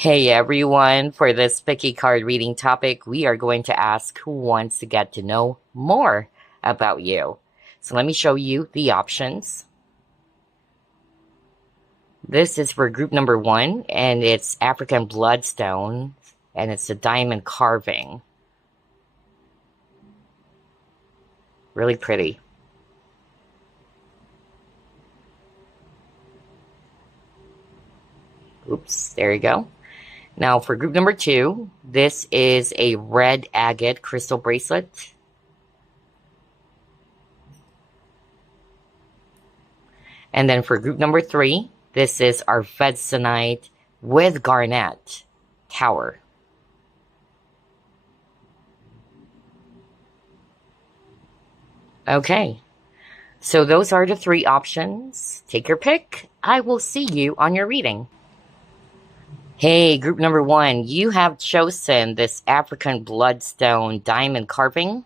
Hey everyone, for this picky card reading topic, we are going to ask who wants to get to know more about you. So let me show you the options. This is for group number 1, and it's African Bloodstone, and it's a diamond carving. Really pretty. Oops, there you go. Now for group number 2, this is a red agate crystal bracelet. And then for group number 3, this is Arfvedsonite with Garnet tower. Okay, so those are the 3 options. Take your pick. I will see you on your reading. Hey, group number 1, you have chosen this African Bloodstone diamond carving.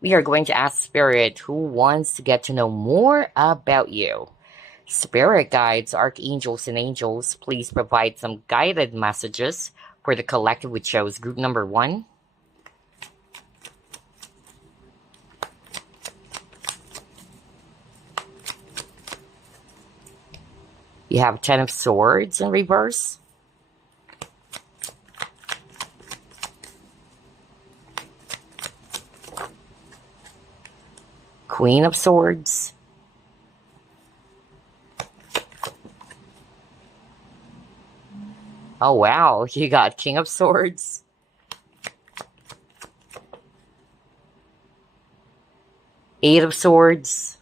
We are going to ask Spirit who wants to get to know more about you. Spirit guides, archangels, and angels, please provide some guided messages for the collective we chose group number 1. You have 10 of Swords in reverse. Queen of Swords. Oh wow, you got King of Swords. Eight of Swords.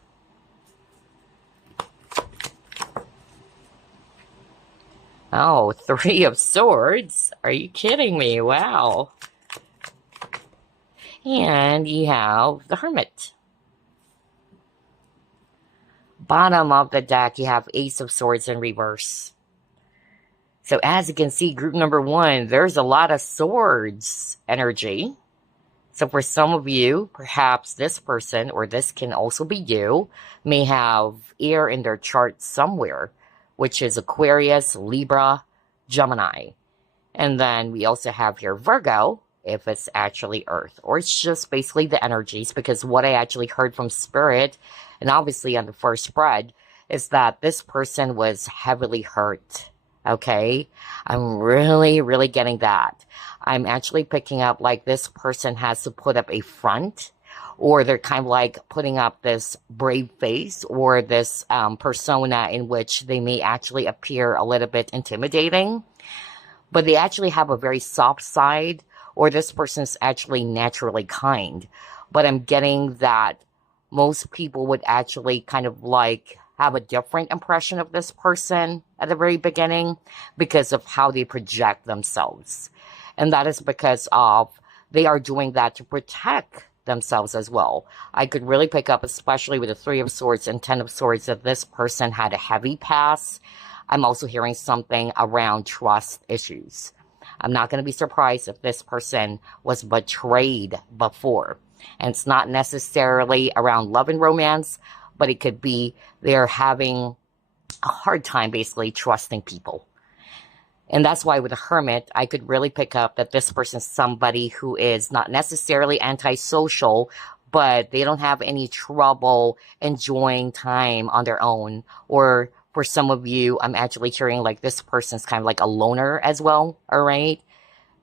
Oh, Three of Swords? Are you kidding me? Wow. And you have the Hermit. Bottom of the deck, you have Ace of Swords in reverse. So as you can see, group number 1, there's a lot of swords energy. So for some of you, perhaps this person, or this can also be you, may have air in their chart somewhere, which is Aquarius, Libra, Gemini. And then we also have here Virgo, if it's actually Earth, or it's just basically the energies, because what I actually heard from Spirit, and obviously on the first spread, is that this person was heavily hurt. Okay, I'm really getting that. I'm actually picking up like this person has to put up a front, or they're kind of like putting up this brave face, or this persona in which they may actually appear a little bit intimidating, but they actually have a very soft side, or this person is actually naturally kind. But I'm getting that most people would actually kind of like have a different impression of this person at the very beginning because of how they project themselves. And that is because of they are doing that to protect themselves as well. I could really pick up, especially with the 3 of Swords and 10 of Swords, that this person had a heavy past. I'm also hearing something around trust issues. I'm not going to be surprised if this person was betrayed before. And it's not necessarily around love and romance, but it could be they're having a hard time basically trusting people. And that's why with the Hermit, I could really pick up that this person is somebody who is not necessarily antisocial, but they don't have any trouble enjoying time on their own. Or for some of you, I'm actually hearing like this person's kind of like a loner as well, all right?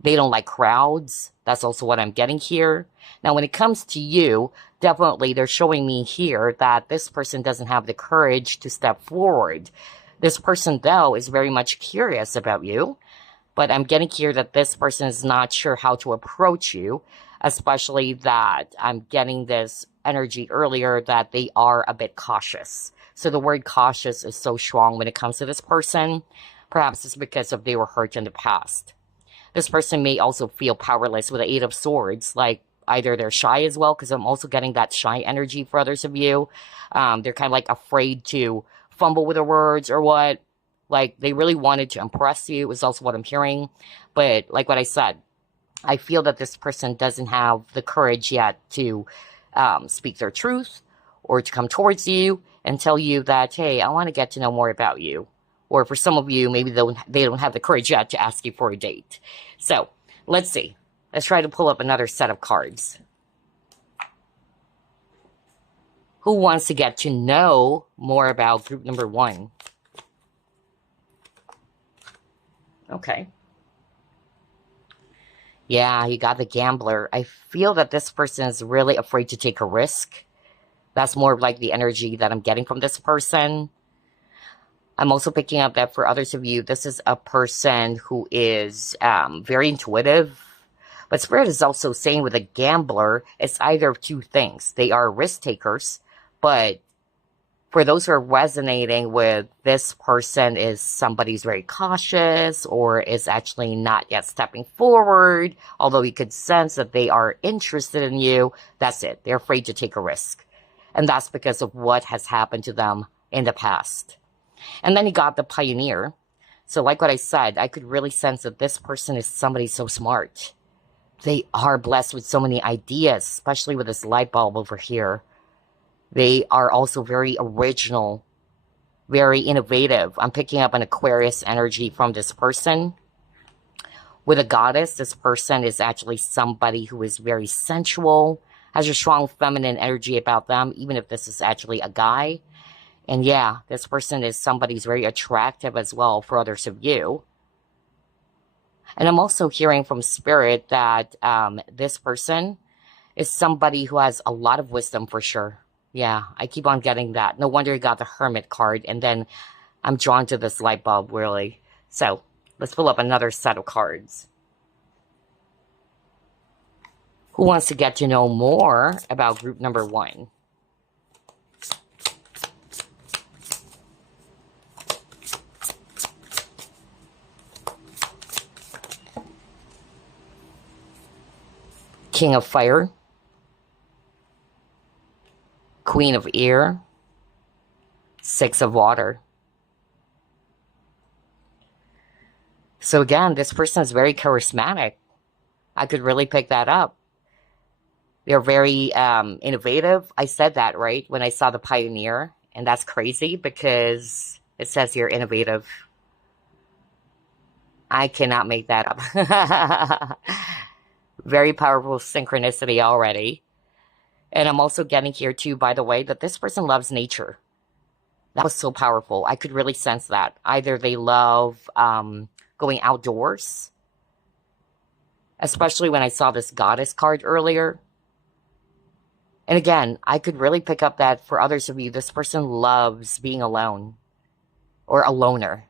They don't like crowds. That's also what I'm getting here. Now, when it comes to you, definitely they're showing me here that this person doesn't have the courage to step forward. This person, though, is very much curious about you, but I'm getting here that this person is not sure how to approach you, especially that I'm getting this energy earlier that they are a bit cautious. So the word cautious is so strong when it comes to this person. Perhaps it's because of they were hurt in the past. This person may also feel powerless with the 8 of Swords, like either they're shy as well, because I'm also getting that shy energy for others of you. They're kind of like afraid to fumble with their words or what. Like they really wanted to impress you is also what I'm hearing. But like what I said, I feel that this person doesn't have the courage yet to speak their truth or to come towards you and tell you that, hey, I want to get to know more about you. Or for some of you, maybe they don't have the courage yet to ask you for a date. So let's see. Let's try to pull up another set of cards. Who wants to get to know more about group number 1? Okay. Yeah, you got the gambler. I feel that this person is really afraid to take a risk. That's more of like the energy that I'm getting from this person. I'm also picking up that for others of you, this is a person who is very intuitive. But Spirit is also saying with a gambler, it's either of two things. They are risk takers, but for those who are resonating with this person is somebody who's very cautious or is actually not yet stepping forward, although you could sense that they are interested in you. That's it. They're afraid to take a risk. And that's because of what has happened to them in the past. And then you got the pioneer. So like what I said, I could really sense that this person is somebody so smart. They are blessed with so many ideas, especially with this light bulb over here. They are also very original, very innovative. I'm picking up an Aquarius energy from this person. With a goddess, this person is actually somebody who is very sensual, has a strong feminine energy about them, even if this is actually a guy. And yeah, this person is somebody who's very attractive as well for others of you. And I'm also hearing from Spirit that this person is somebody who has a lot of wisdom for sure. Yeah, I keep on getting that. No wonder you got the Hermit card. And then I'm drawn to this light bulb, really. So let's pull up another set of cards. Who wants to get to know more about group number 1? King of Fire. Queen of Air. 6 of Water. So again, this person is very charismatic. I could really pick that up. They're very innovative. I said that, right, when I saw the pioneer. And that's crazy because it says you're innovative. I cannot make that up. Very powerful synchronicity already. And I'm also getting here too, by the way, that this person loves nature. That was so powerful. I could really sense that. Either they love going outdoors, especially when I saw this goddess card earlier. And again, I could really pick up that for others of you, this person loves being alone or a loner.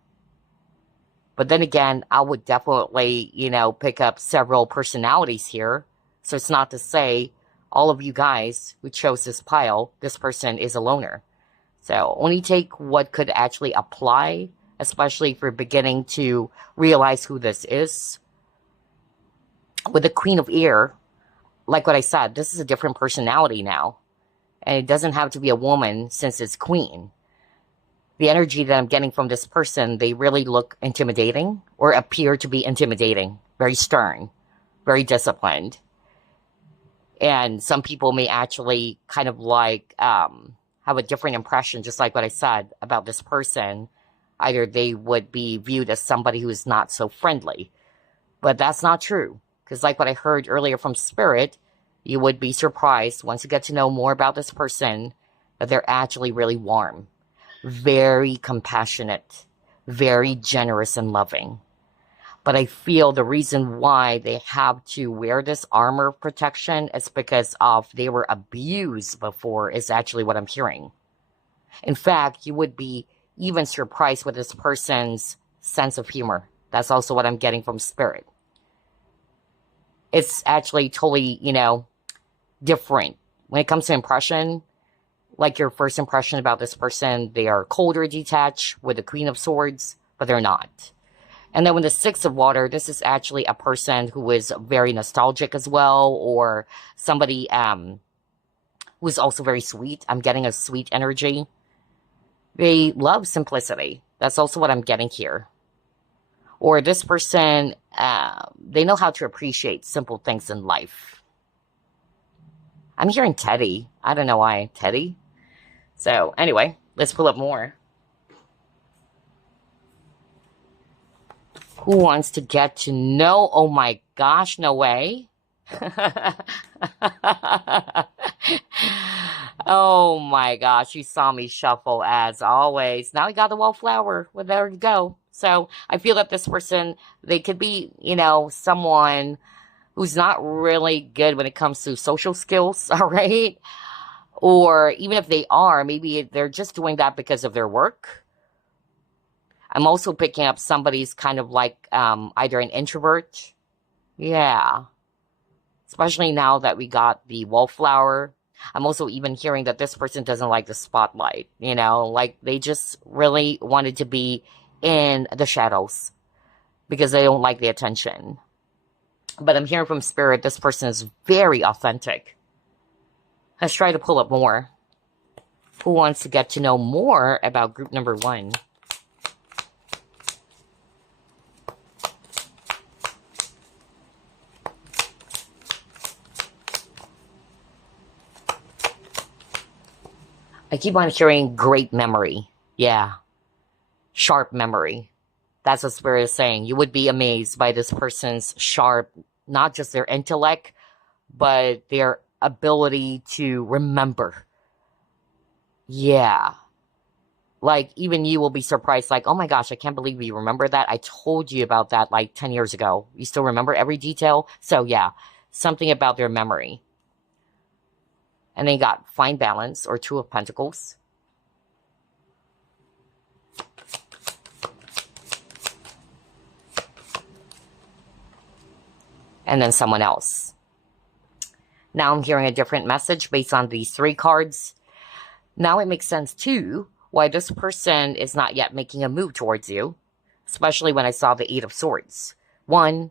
But then again, I would definitely, pick up several personalities here. So it's not to say all of you guys who chose this pile, this person is a loner. So only take what could actually apply, especially if you're beginning to realize who this is. With the Queen of Air, like what I said, this is a different personality now. And it doesn't have to be a woman since it's queen. The energy that I'm getting from this person, they really look intimidating or appear to be intimidating, very stern, very disciplined. And some people may actually kind of like have a different impression, just like what I said about this person. Either they would be viewed as somebody who is not so friendly. But that's not true. Because like what I heard earlier from Spirit, you would be surprised once you get to know more about this person that they're actually really warm, very compassionate, very generous and loving. But I feel the reason why they have to wear this armor of protection is because of they were abused before is actually what I'm hearing. In fact, you would be even surprised with this person's sense of humor. That's also what I'm getting from Spirit. It's actually totally, different. When it comes to impression, like your first impression about this person, they are cold or detached with the Queen of Swords, but they're not. And then with the 6 of Water, this is actually a person who is very nostalgic as well, or somebody who is also very sweet. I'm getting a sweet energy. They love simplicity. That's also what I'm getting here. Or this person, they know how to appreciate simple things in life. I'm hearing Teddy. I don't know why. Teddy? So anyway, let's pull up more. Who wants to get to know? Oh my gosh, no way. Oh my gosh, you saw me shuffle as always. Now we got the wallflower. Well, there you go. So I feel that this person, they could be, you know, someone who's not really good when it comes to social skills, all right? Or even if they are, maybe they're just doing that because of their work. I'm also picking up somebody's kind of like either an introvert. Yeah. Especially now that we got the wallflower. I'm also even hearing that this person doesn't like the spotlight, you know, like they just really wanted to be in the shadows because they don't like the attention. But I'm hearing from Spirit, this person is very authentic. Let's try to pull up more. Who wants to get to know more about group number 1? I keep on hearing great memory. Yeah. Sharp memory. That's what Spirit is saying. You would be amazed by this person's sharp, not just their intellect, but their ability to remember. Yeah. Like, even you will be surprised, like, oh my gosh, I can't believe you remember that. I told you about that like 10 years ago. You still remember every detail? So yeah, something about their memory. And then you got Fine Balance, or Two of Pentacles. And then someone else. Now I'm hearing a different message based on these 3 cards. Now it makes sense too why this person is not yet making a move towards you, especially when I saw the 8 of Swords. 1,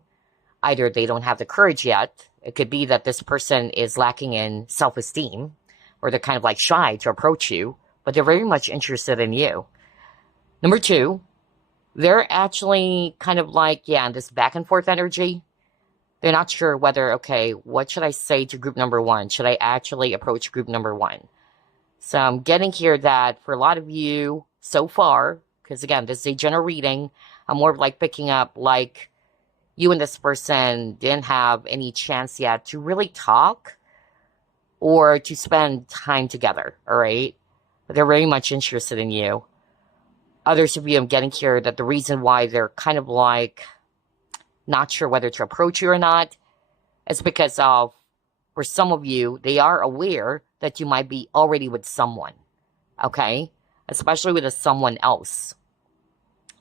either they don't have the courage yet. It could be that this person is lacking in self-esteem, or they're kind of like shy to approach you, but they're very much interested in you. Number 2, they're actually kind of like, yeah, in this back and forth energy. They're not sure whether, okay, what should I say to group number 1? Should I actually approach group number 1? So I'm getting here that for a lot of you so far, because again, this is a general reading, I'm more of like picking up like you and this person didn't have any chance yet to really talk or to spend time together, all right? But they're very much interested in you. Others of you, I'm getting here that the reason why they're kind of like not sure whether to approach you or not is because of, for some of you, they are aware that you might be already with someone, okay? Especially with a someone else.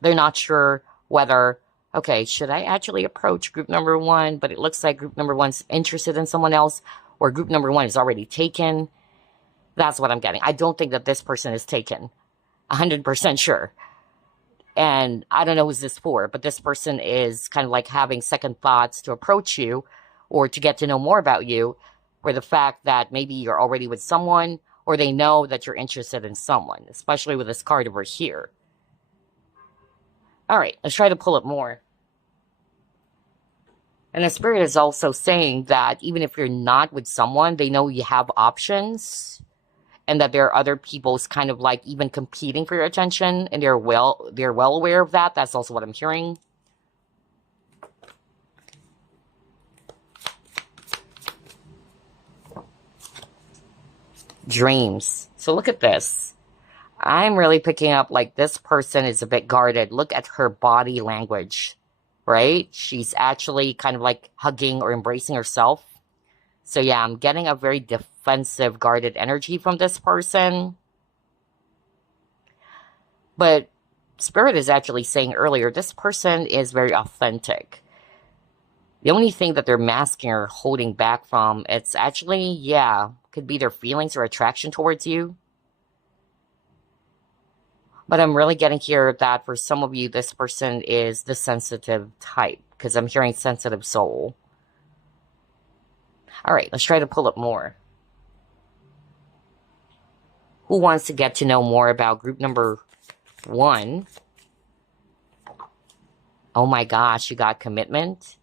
They're not sure whether, okay, should I actually approach group number 1, but it looks like group number 1's interested in someone else, or group number 1 is already taken. That's what I'm getting. I don't think that this person is taken. 100% sure. And I don't know who's this for, but this person is kind of like having second thoughts to approach you or to get to know more about you, for the fact that maybe you're already with someone, or they know that you're interested in someone, especially with this card over here. All right, let's try to pull it more. And the Spirit is also saying that even if you're not with someone, they know you have options, and that there are other people's kind of like even competing for your attention, and they're well aware of that. That's also what I'm hearing. Dreams. So look at this. I'm really picking up like this person is a bit guarded. Look at her body language, right? She's actually kind of like hugging or embracing herself. So yeah, I'm getting a very defensive, guarded energy from this person. But Spirit is actually saying earlier, this person is very authentic. The only thing that they're masking or holding back from, it's actually, yeah, could be their feelings or attraction towards you. But I'm really getting here that for some of you, this person is the sensitive type, because I'm hearing sensitive soul. All right, let's try to pull up more. Who wants to get to know more about group number 1? Oh my gosh, you got commitment.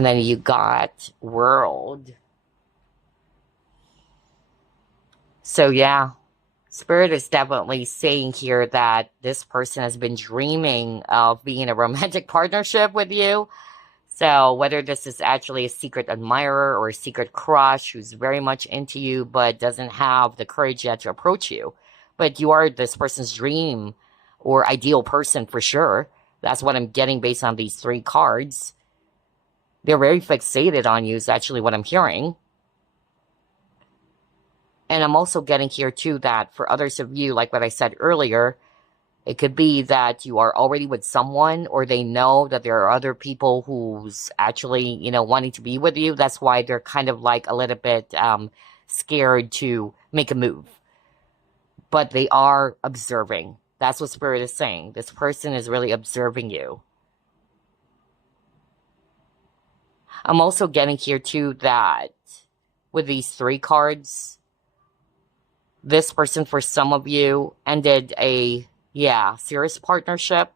And then you got World. So yeah, Spirit is definitely saying here that this person has been dreaming of being in a romantic partnership with you. So whether this is actually a secret admirer or a secret crush who's very much into you but doesn't have the courage yet to approach you. But you are this person's dream or ideal person for sure. That's what I'm getting based on these 3 cards. They're very fixated on you is actually what I'm hearing. And I'm also getting here too that for others of you, like what I said earlier, it could be that you are already with someone or they know that there are other people who's actually, wanting to be with you. That's why they're kind of like a little bit scared to make a move. But they are observing. That's what Spirit is saying. This person is really observing you. I'm also getting here too that with these 3 cards, this person, for some of you, ended a, serious partnership.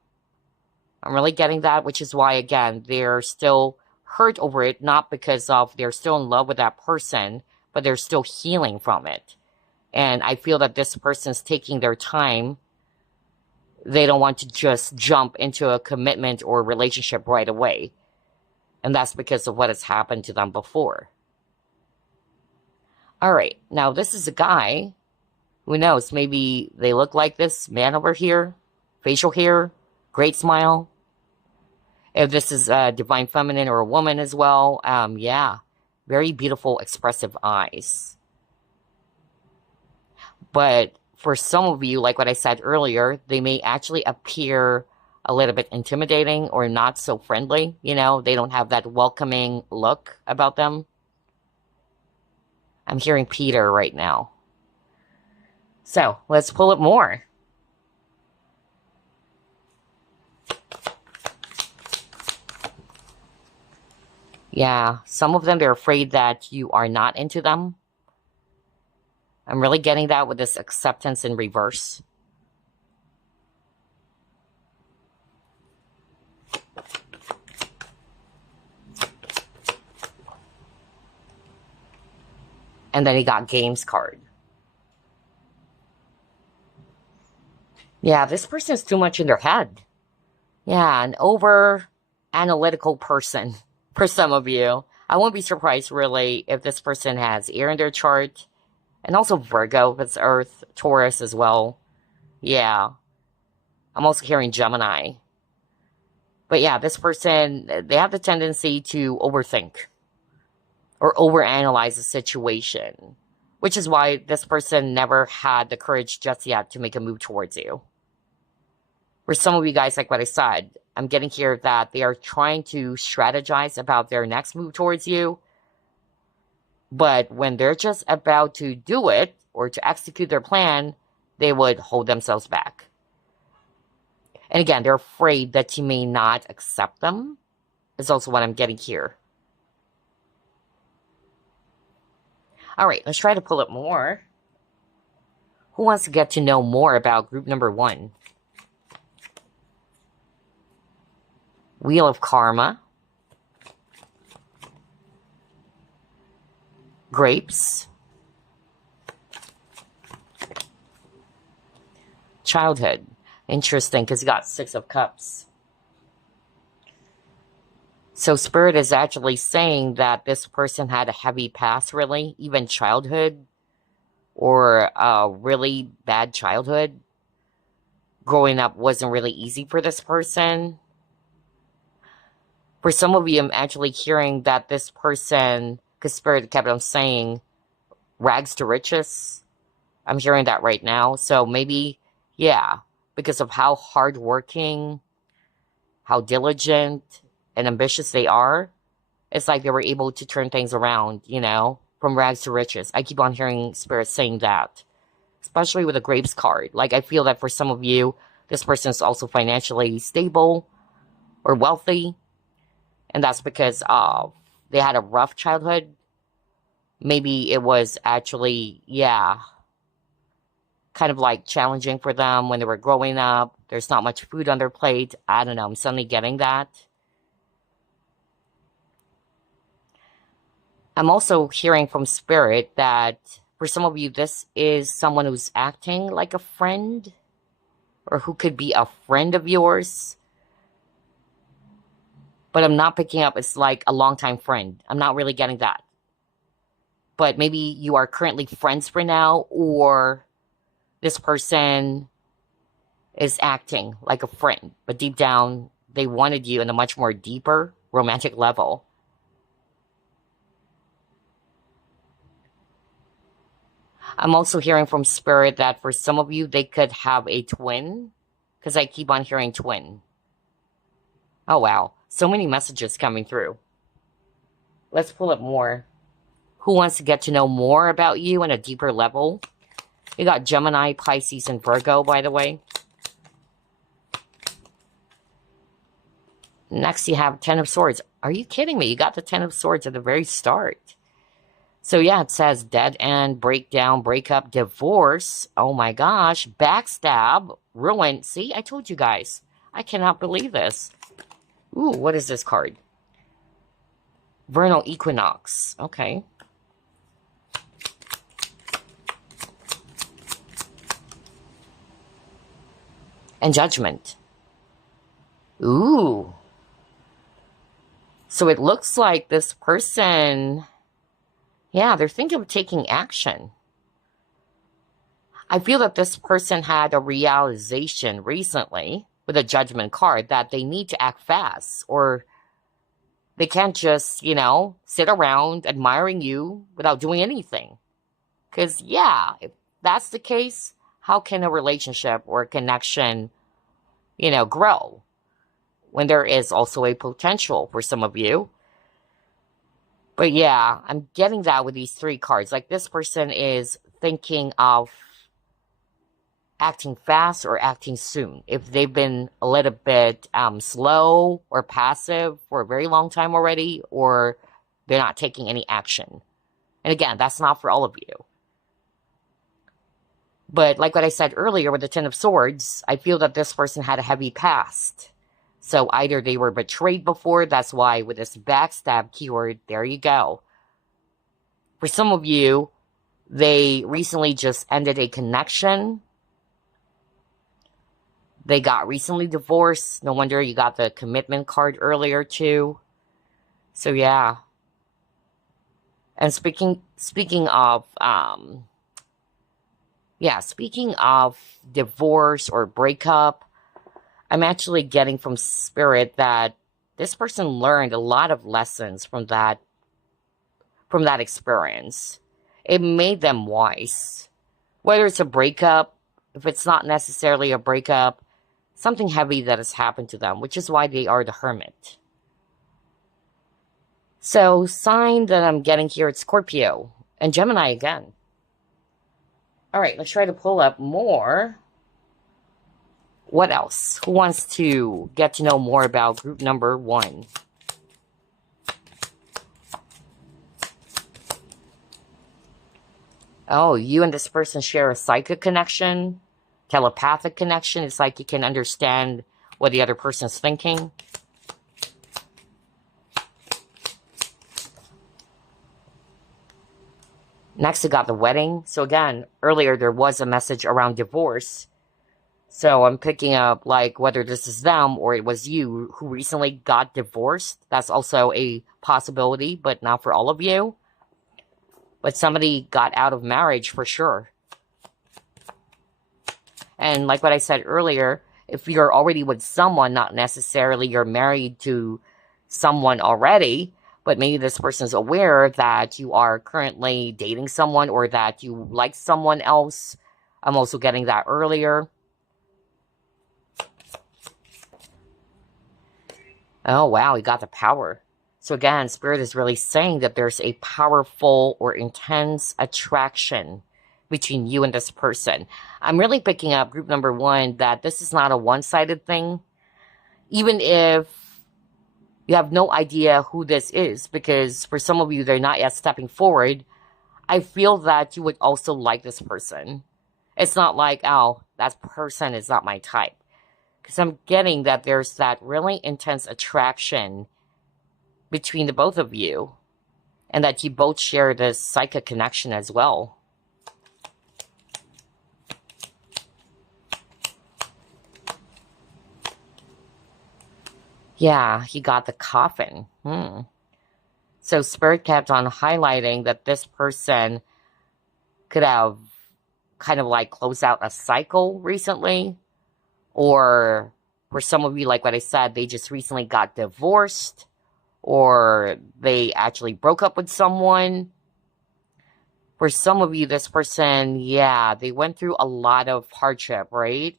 I'm really getting that, which is why, again, they're still hurt over it, not because of they're still in love with that person, but they're still healing from it. And I feel that this person's taking their time. They don't want to just jump into a commitment or relationship right away. And that's because of what has happened to them before. All right, now this is a guy. Who knows? Maybe they look like this man over here. Facial hair. Great smile. If this is a divine feminine or a woman as well. Very beautiful, expressive eyes. But for some of you, like what I said earlier, they may actually appear a little bit intimidating or not so friendly. They don't have that welcoming look about them. I'm hearing Peter right now. So, let's pull it more. Yeah, some of them, they're afraid that you are not into them. I'm really getting that with this acceptance in reverse. And then he got Games card. Yeah, this person is too much in their head. Yeah, an over-analytical person for some of you. I won't be surprised, really, if this person has air in their chart. And also Virgo, if it's Earth, Taurus as well. Yeah. I'm also hearing Gemini. But yeah, this person, they have the tendency to overthink. Or overanalyze the situation. Which is why this person never had the courage just yet to make a move towards you. For some of you guys, like what I said, I'm getting here that they are trying to strategize about their next move towards you. But when they're just about to do it, or to execute their plan, they would hold themselves back. And again, they're afraid that you may not accept them, is also what I'm getting here. All right, let's try to pull it more. Who wants to get to know more about group number 1? Wheel of Karma. Grapes. Childhood. Interesting, because you got 6 of Cups. So Spirit is actually saying that this person had a heavy past, really, even childhood, or a really bad childhood. Growing up wasn't really easy for this person. For some of you, I'm actually hearing that this person, because Spirit kept on saying, rags to riches. I'm hearing that right now. So maybe, because of how hardworking, how diligent, and ambitious they are, it's like they were able to turn things around, from rags to riches. I keep on hearing Spirit saying that, especially with the Grapes card. Like, I feel that for some of you, this person is also financially stable or wealthy, and that's because they had a rough childhood. Maybe it was actually, kind of like challenging for them when they were growing up. There's not much food on their plate. I don't know. I'm suddenly getting that. I'm also hearing from Spirit that for some of you, this is someone who's acting like a friend, or who could be a friend of yours. But I'm not picking up it's like a longtime friend. I'm not really getting that. But maybe you are currently friends for now, or this person is acting like a friend, but deep down, they wanted you in a much more deeper romantic level. I'm also hearing from Spirit that for some of you, they could have a twin, because I keep on hearing twin. Oh, wow. So many messages coming through. Let's pull up more. Who wants to get to know more about you on a deeper level? You got Gemini, Pisces, and Virgo, by the way. Next, you have Ten of Swords. Are you kidding me? You got the Ten of Swords at the very start. So, yeah, it says dead end, breakdown, breakup, divorce. Oh, my gosh. Backstab, ruin. See, I told you guys. I cannot believe this. Ooh, what is this card? Vernal equinox. Okay. And judgment. Ooh. So it looks like this person, yeah, they're thinking of taking action. I feel that this person had a realization recently with a judgment card that they need to act fast, or they can't just, you know, sit around admiring you without doing anything. Because, yeah, if that's the case, how can a relationship or a connection, you know, grow when there is also a potential for some of you? But yeah, I'm getting that with these three cards. Like, this person is thinking of acting fast or acting soon. If they've been a little bit slow or passive for a very long time already, or they're not taking any action. And again, that's not for all of you. But like what I said earlier with the Ten of Swords, I feel that this person had a heavy past. So either they were betrayed before, that's why with this backstab keyword, there you go. For some of you, they recently just ended a connection. They got recently divorced. No wonder you got the commitment card earlier too. So yeah. And speaking of speaking of divorce or breakup, I'm actually getting from Spirit that this person learned a lot of lessons from that experience. It made them wise. Whether it's a breakup, if it's not necessarily a breakup, something heavy that has happened to them, which is why they are the Hermit. So, sign that I'm getting here, it's Scorpio and Gemini again. All right, let's try to pull up more. What else? Who wants to get to know more about group number 1? Oh, you and this person share a psychic connection, telepathic connection. It's like you can understand what the other person's thinking. Next, we got the wedding. So again, earlier there was a message around divorce. So I'm picking up like whether this is them or it was you who recently got divorced. That's also a possibility, but not for all of you. But somebody got out of marriage for sure. And like what I said earlier, if you're already with someone, not necessarily you're married to someone already, but maybe this person's aware that you are currently dating someone or that you like someone else. I'm also getting that earlier. Oh, wow, we got the Power. So again, Spirit is really saying that there's a powerful or intense attraction between you and this person. I'm really picking up group number 1 that this is not a one-sided thing. Even if you have no idea who this is, because for some of you, they're not yet stepping forward, I feel that you would also like this person. It's not like, oh, that person is not my type. Because I'm getting that there's that really intense attraction between the both of you. and that you both share this psychic connection as well. Yeah, he got the coffin. So Spirit kept on highlighting that this person could have kind of like closed out a cycle recently. Or for some of you, like what I said, they just recently got divorced. Or they actually broke up with someone. For some of you, this person, yeah, they went through a lot of hardship, right?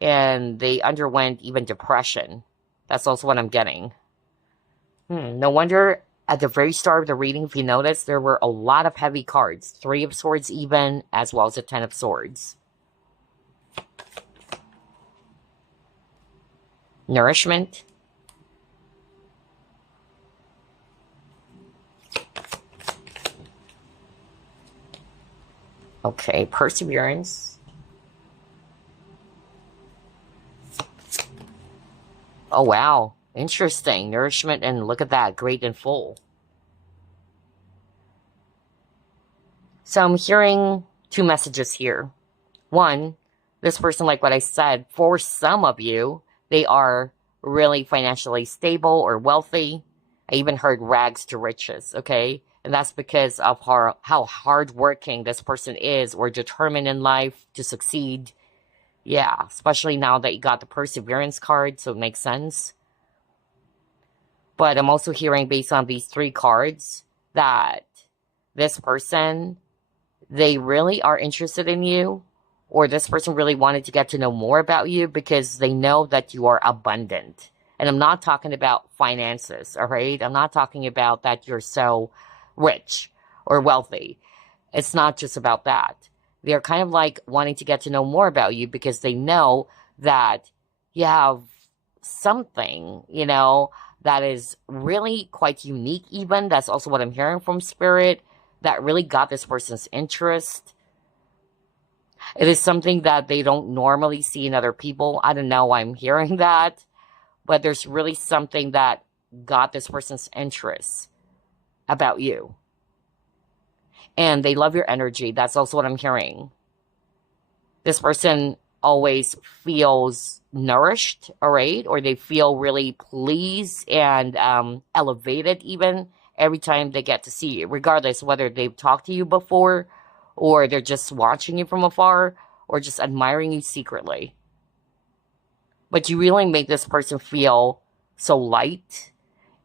And they underwent even depression. That's also what I'm getting. No wonder at the very start of the reading, if you notice, there were a lot of heavy cards. 3 of Swords even, as well as the 10 of Swords. Nourishment. Okay, perseverance. Oh, wow. Interesting. Nourishment, and look at that. Great and full. So I'm hearing 2 messages here. One, this person, like what I said, for some of you, they are really financially stable or wealthy. I even heard rags to riches, okay? And that's because of how hardworking this person is or determined in life to succeed. Yeah, especially now that you got the perseverance card, so it makes sense. But I'm also hearing, based on these 3 cards, that this person, they really are interested in you, or this person really wanted to get to know more about you because they know that you are abundant. And I'm not talking about finances, all right? I'm not talking about that you're so rich or wealthy. It's not just about that. They're kind of like wanting to get to know more about you because they know that you have something, you know, that is really quite unique even. That's also what I'm hearing from Spirit, that really got this person's interest. It is something that they don't normally see in other people. I don't know why I'm hearing that, but there's really something that got this person's interest about you. And they love your energy. That's also what I'm hearing. This person always feels nourished, all right? Or they feel really pleased and elevated even every time they get to see you, regardless whether they've talked to you before or they're just watching you from afar or just admiring you secretly. But you really make this person feel so light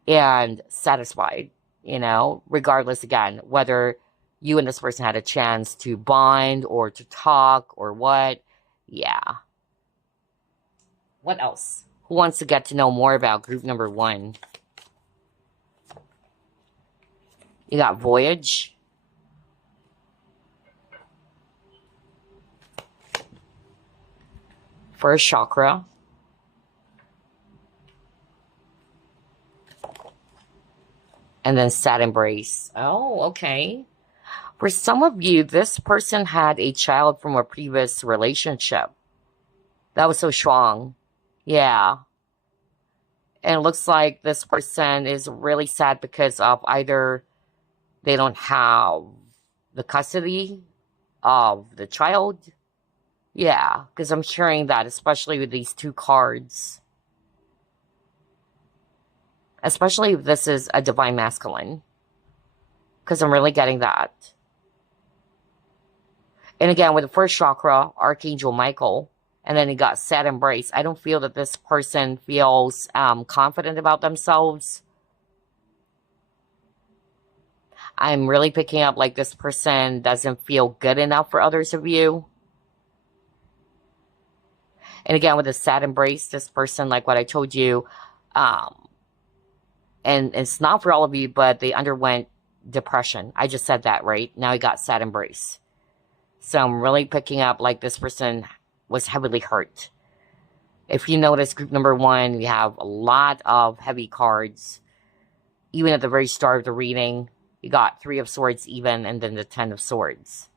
and satisfied, you know, regardless, again, whether you and this person had a chance to bond or to talk or what. Yeah. What else? Who wants to get to know more about group number 1? You got Voyage. First chakra. And then Sad Embrace. Oh, okay. For some of you, this person had a child from a previous relationship. That was so strong. Yeah. And it looks like this person is really sad because of either they don't have the custody of the child. Yeah, because I'm hearing that, especially with these 2 cards. Especially if this is a divine masculine. Because I'm really getting that. And again, with the first chakra, Archangel Michael, and then you got Sad Embrace. I don't feel that this person feels confident about themselves. I'm really picking up like this person doesn't feel good enough for others of you. And again, with the Sad Embrace, this person, like what I told you, and it's not for all of you, but they underwent depression. I just said that, right? Now you got Sad Embrace. So I'm really picking up like this person was heavily hurt. If you notice, group number 1, we have a lot of heavy cards. Even at the very start of the reading, you got 3 of Swords even, and then the 10 of Swords.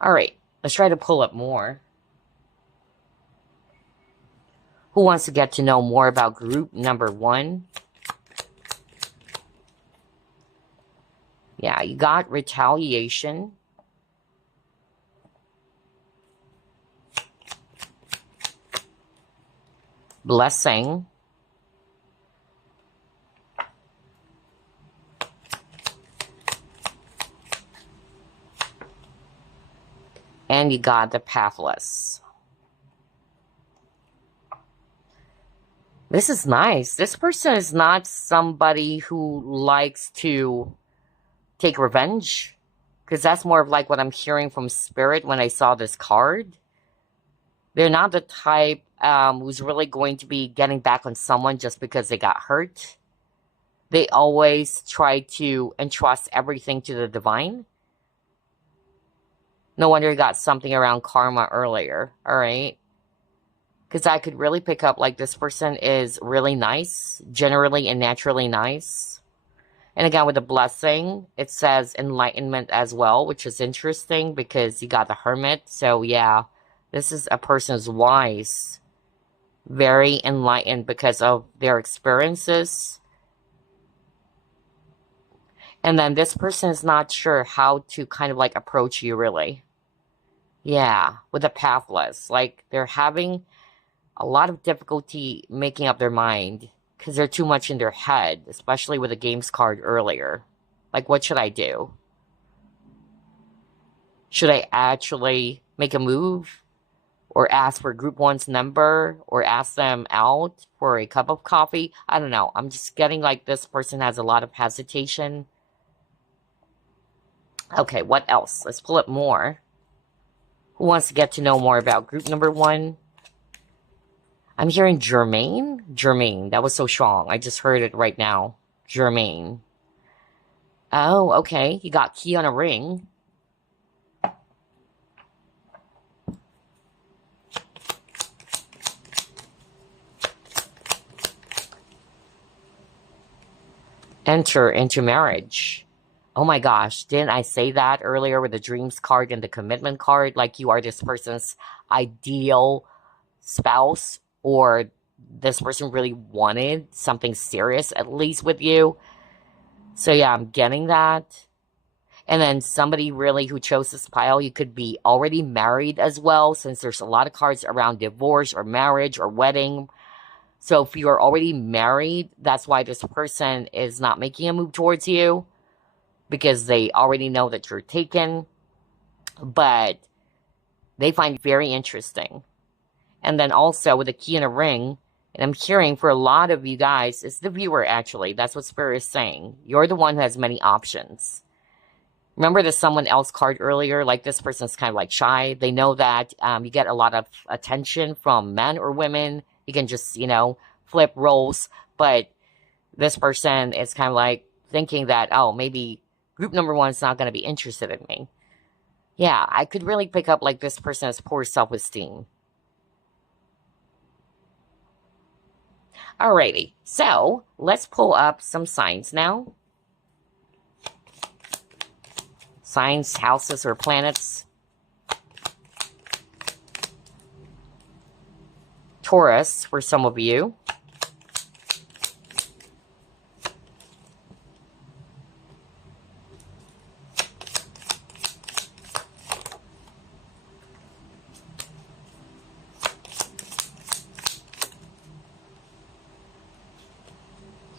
All right, let's try to pull up more. Who wants to get to know more about group number 1? Yeah, you got retaliation. Blessing. And you got the pathless. This is nice. This person is not somebody who likes to take revenge. Because that's more of like what I'm hearing from Spirit when I saw this card. They're not the type who's really going to be getting back on someone just because they got hurt. They always try to entrust everything to the divine. No wonder you got something around karma earlier, alright? Because I could really pick up, like, this person is really nice, generally and naturally nice. And again, with the blessing, it says enlightenment as well, which is interesting because you got the hermit. So, yeah, this is a person who's wise, very enlightened because of their experiences. And then this person is not sure how to kind of like approach you really. Yeah, with the pathless. Like they're having a lot of difficulty making up their mind because they're too much in their head, especially with the games card earlier. Like, what should I do? Should I actually make a move? Or ask for group one's number? Or ask them out for a cup of coffee? I don't know. I'm just getting like this person has a lot of hesitation. Okay, what else? Let's pull up more. Who wants to get to know more about group number one? I'm hearing Germaine. Germaine, that was so strong. I just heard it right now. Germaine. Oh, okay. You got key on a ring. Enter into marriage. Oh my gosh, didn't I say that earlier with the dreams card and the commitment card? Like you are this person's ideal spouse, or this person really wanted something serious at least with you. So yeah, I'm getting that. And then somebody really who chose this pile, you could be already married as well, since there's a lot of cards around divorce or marriage or wedding. So if you are already married, that's why this person is not making a move towards you, because they already know that you're taken, but they find it very interesting. And then also with a key and a ring, and I'm hearing for a lot of you guys, it's the viewer actually. That's what Spirit is saying. You're the one who has many options. Remember the someone else card earlier? Like this person's kind of like shy. They know that you get a lot of attention from men or women. You can just, you know, flip roles. But this person is kind of like thinking that, oh, maybe group number one is not going to be interested in me. Yeah, I could really pick up like this person has poor self-esteem. Alrighty, so let's pull up some signs now. Signs, houses, or planets. Taurus for some of you.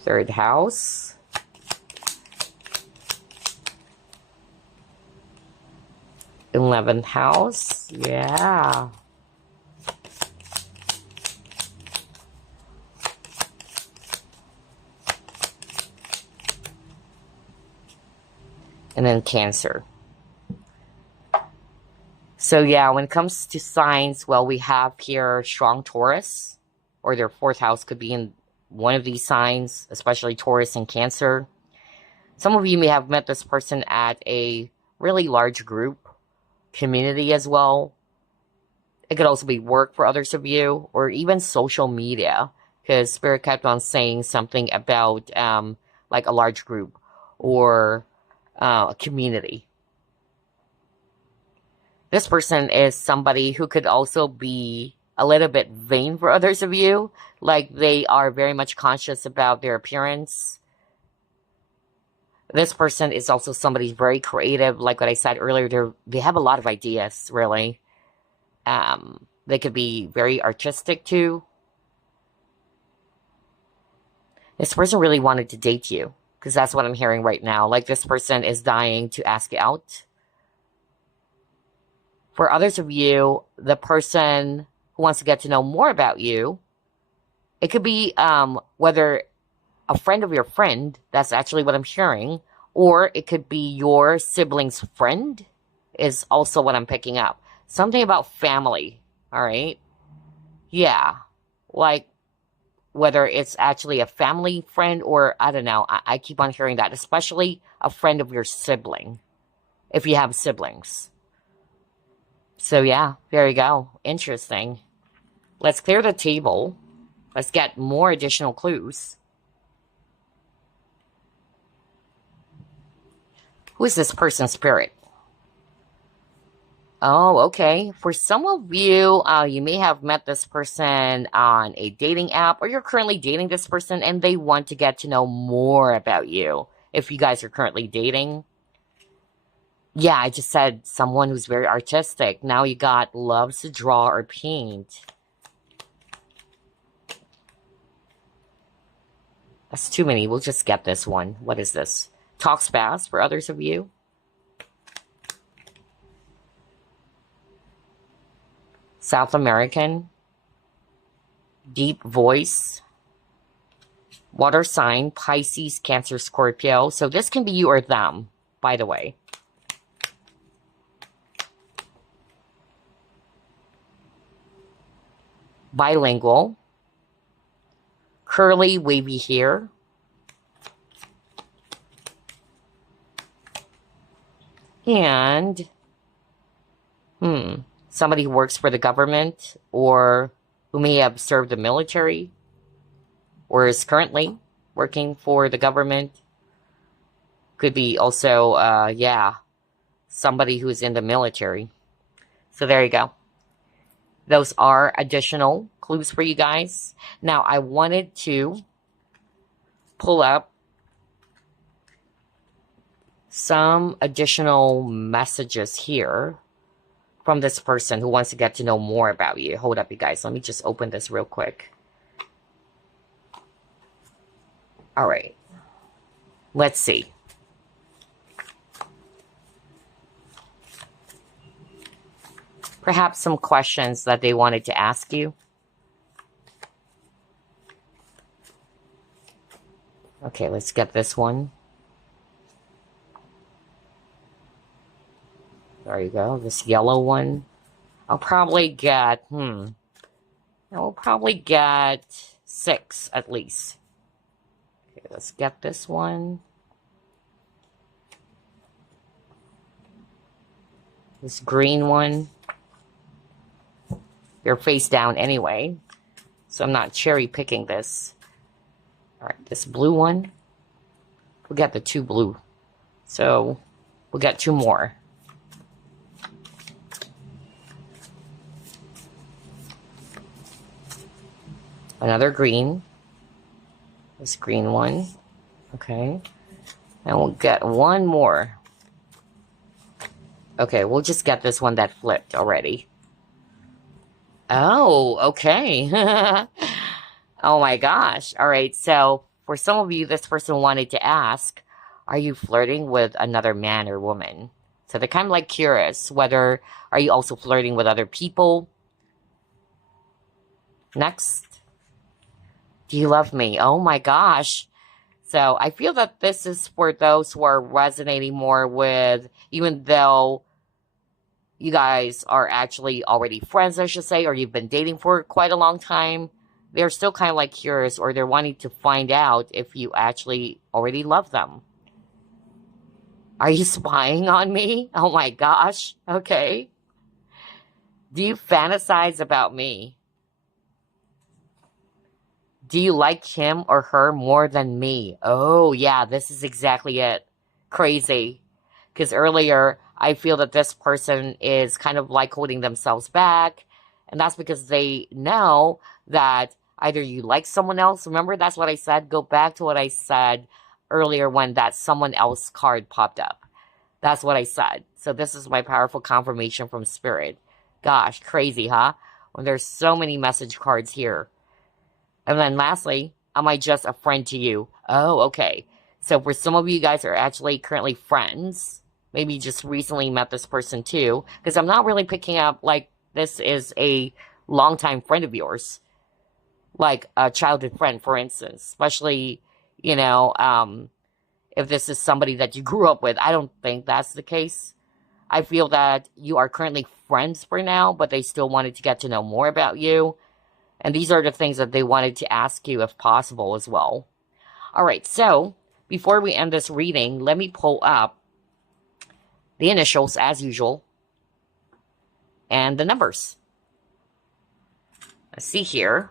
Third house. Eleventh house. Yeah. And then Cancer. So yeah, when it comes to signs, well, we have here strong Taurus, or their fourth house could be in one of these signs, especially Taurus and Cancer. Some of you may have met this person at a really large group, community as well. It could also be work for others of you, or even social media, because Spirit kept on saying something about like a large group or a community. This person is somebody who could also be a little bit vain for others of you. Like they are very much conscious about their appearance. This person is also somebody very creative. Like what I said earlier, they have a lot of ideas, really. They could be very artistic too. This person really wanted to date you, because that's what I'm hearing right now. Like this person is dying to ask you out. For others of you, the person who wants to get to know more about you, it could be whether a friend of your friend, that's actually what I'm hearing, or it could be your sibling's friend is also what I'm picking up. Something about family, all right? Yeah, like whether it's actually a family friend or, I don't know, I keep on hearing that, especially a friend of your sibling, if you have siblings. So yeah, there you go. Interesting. Let's clear the table. Let's get more additional clues. Who is this person's spirit? Oh, okay. For some of you, you may have met this person on a dating app, or you're currently dating this person and they want to get to know more about you. If you guys are currently dating. Yeah, I just said someone who's very artistic. Now you got loves to draw or paint. That's too many. We'll just get this one. What is this? Talks fast for others of you. South American. Deep voice. Water sign. Pisces, Cancer, Scorpio. So this can be you or them, by the way. Bilingual. Curly, wavy hair. And, somebody who works for the government or who may have served the military or is currently working for the government. Could be also, somebody who's in the military. So there you go. Those are additional clues for you guys. Now, I wanted to pull up some additional messages here from this person who wants to get to know more about you. Hold up, you guys. Let me just open this real quick. All right. Let's see. Perhaps some questions that they wanted to ask you. Okay, let's get this one. There you go. This yellow one. I'll probably get, I'll probably get 6 at least. Okay, let's get this one. This green one. You're face down anyway, so I'm not cherry picking this. All right, this blue one. We'll get the 2 blue. So we'll get 2 more. Another green. This green one. Okay. And we'll get 1 more. Okay, we'll just get this one that flipped already. Oh, okay. Oh my gosh. All right, so for some of you, this person wanted to ask, are you flirting with another man or woman? So they're kind of like curious whether, are you also flirting with other people? Next. Do you love me? Oh my gosh. So I feel that this is for those who are resonating more with, even though you guys are actually already friends, I should say, or you've been dating for quite a long time, they're still kind of like curious, or they're wanting to find out if you actually already love them. Are you spying on me? Oh my gosh. Okay. Do you fantasize about me? Do you like him or her more than me? Oh yeah, this is exactly it. Crazy. Because earlier, I feel that this person is kind of like holding themselves back. And that's because they know that either you like someone else. Remember, that's what I said. Go back to what I said earlier when that someone else card popped up. That's what I said. So this is my powerful confirmation from Spirit. Gosh, crazy, huh? When there's so many message cards here. And then lastly, am I just a friend to you? Oh, okay. So for some of you guys are actually currently friends. Maybe you just recently met this person too. Because I'm not really picking up like this is a longtime friend of yours. Like a childhood friend, for instance. Especially, you know, if this is somebody that you grew up with. I don't think that's the case. I feel that you are currently friends for now, but they still wanted to get to know more about you. And these are the things that they wanted to ask you if possible as well. All right, so before we end this reading, let me pull up the initials as usual and the numbers. Let's see here.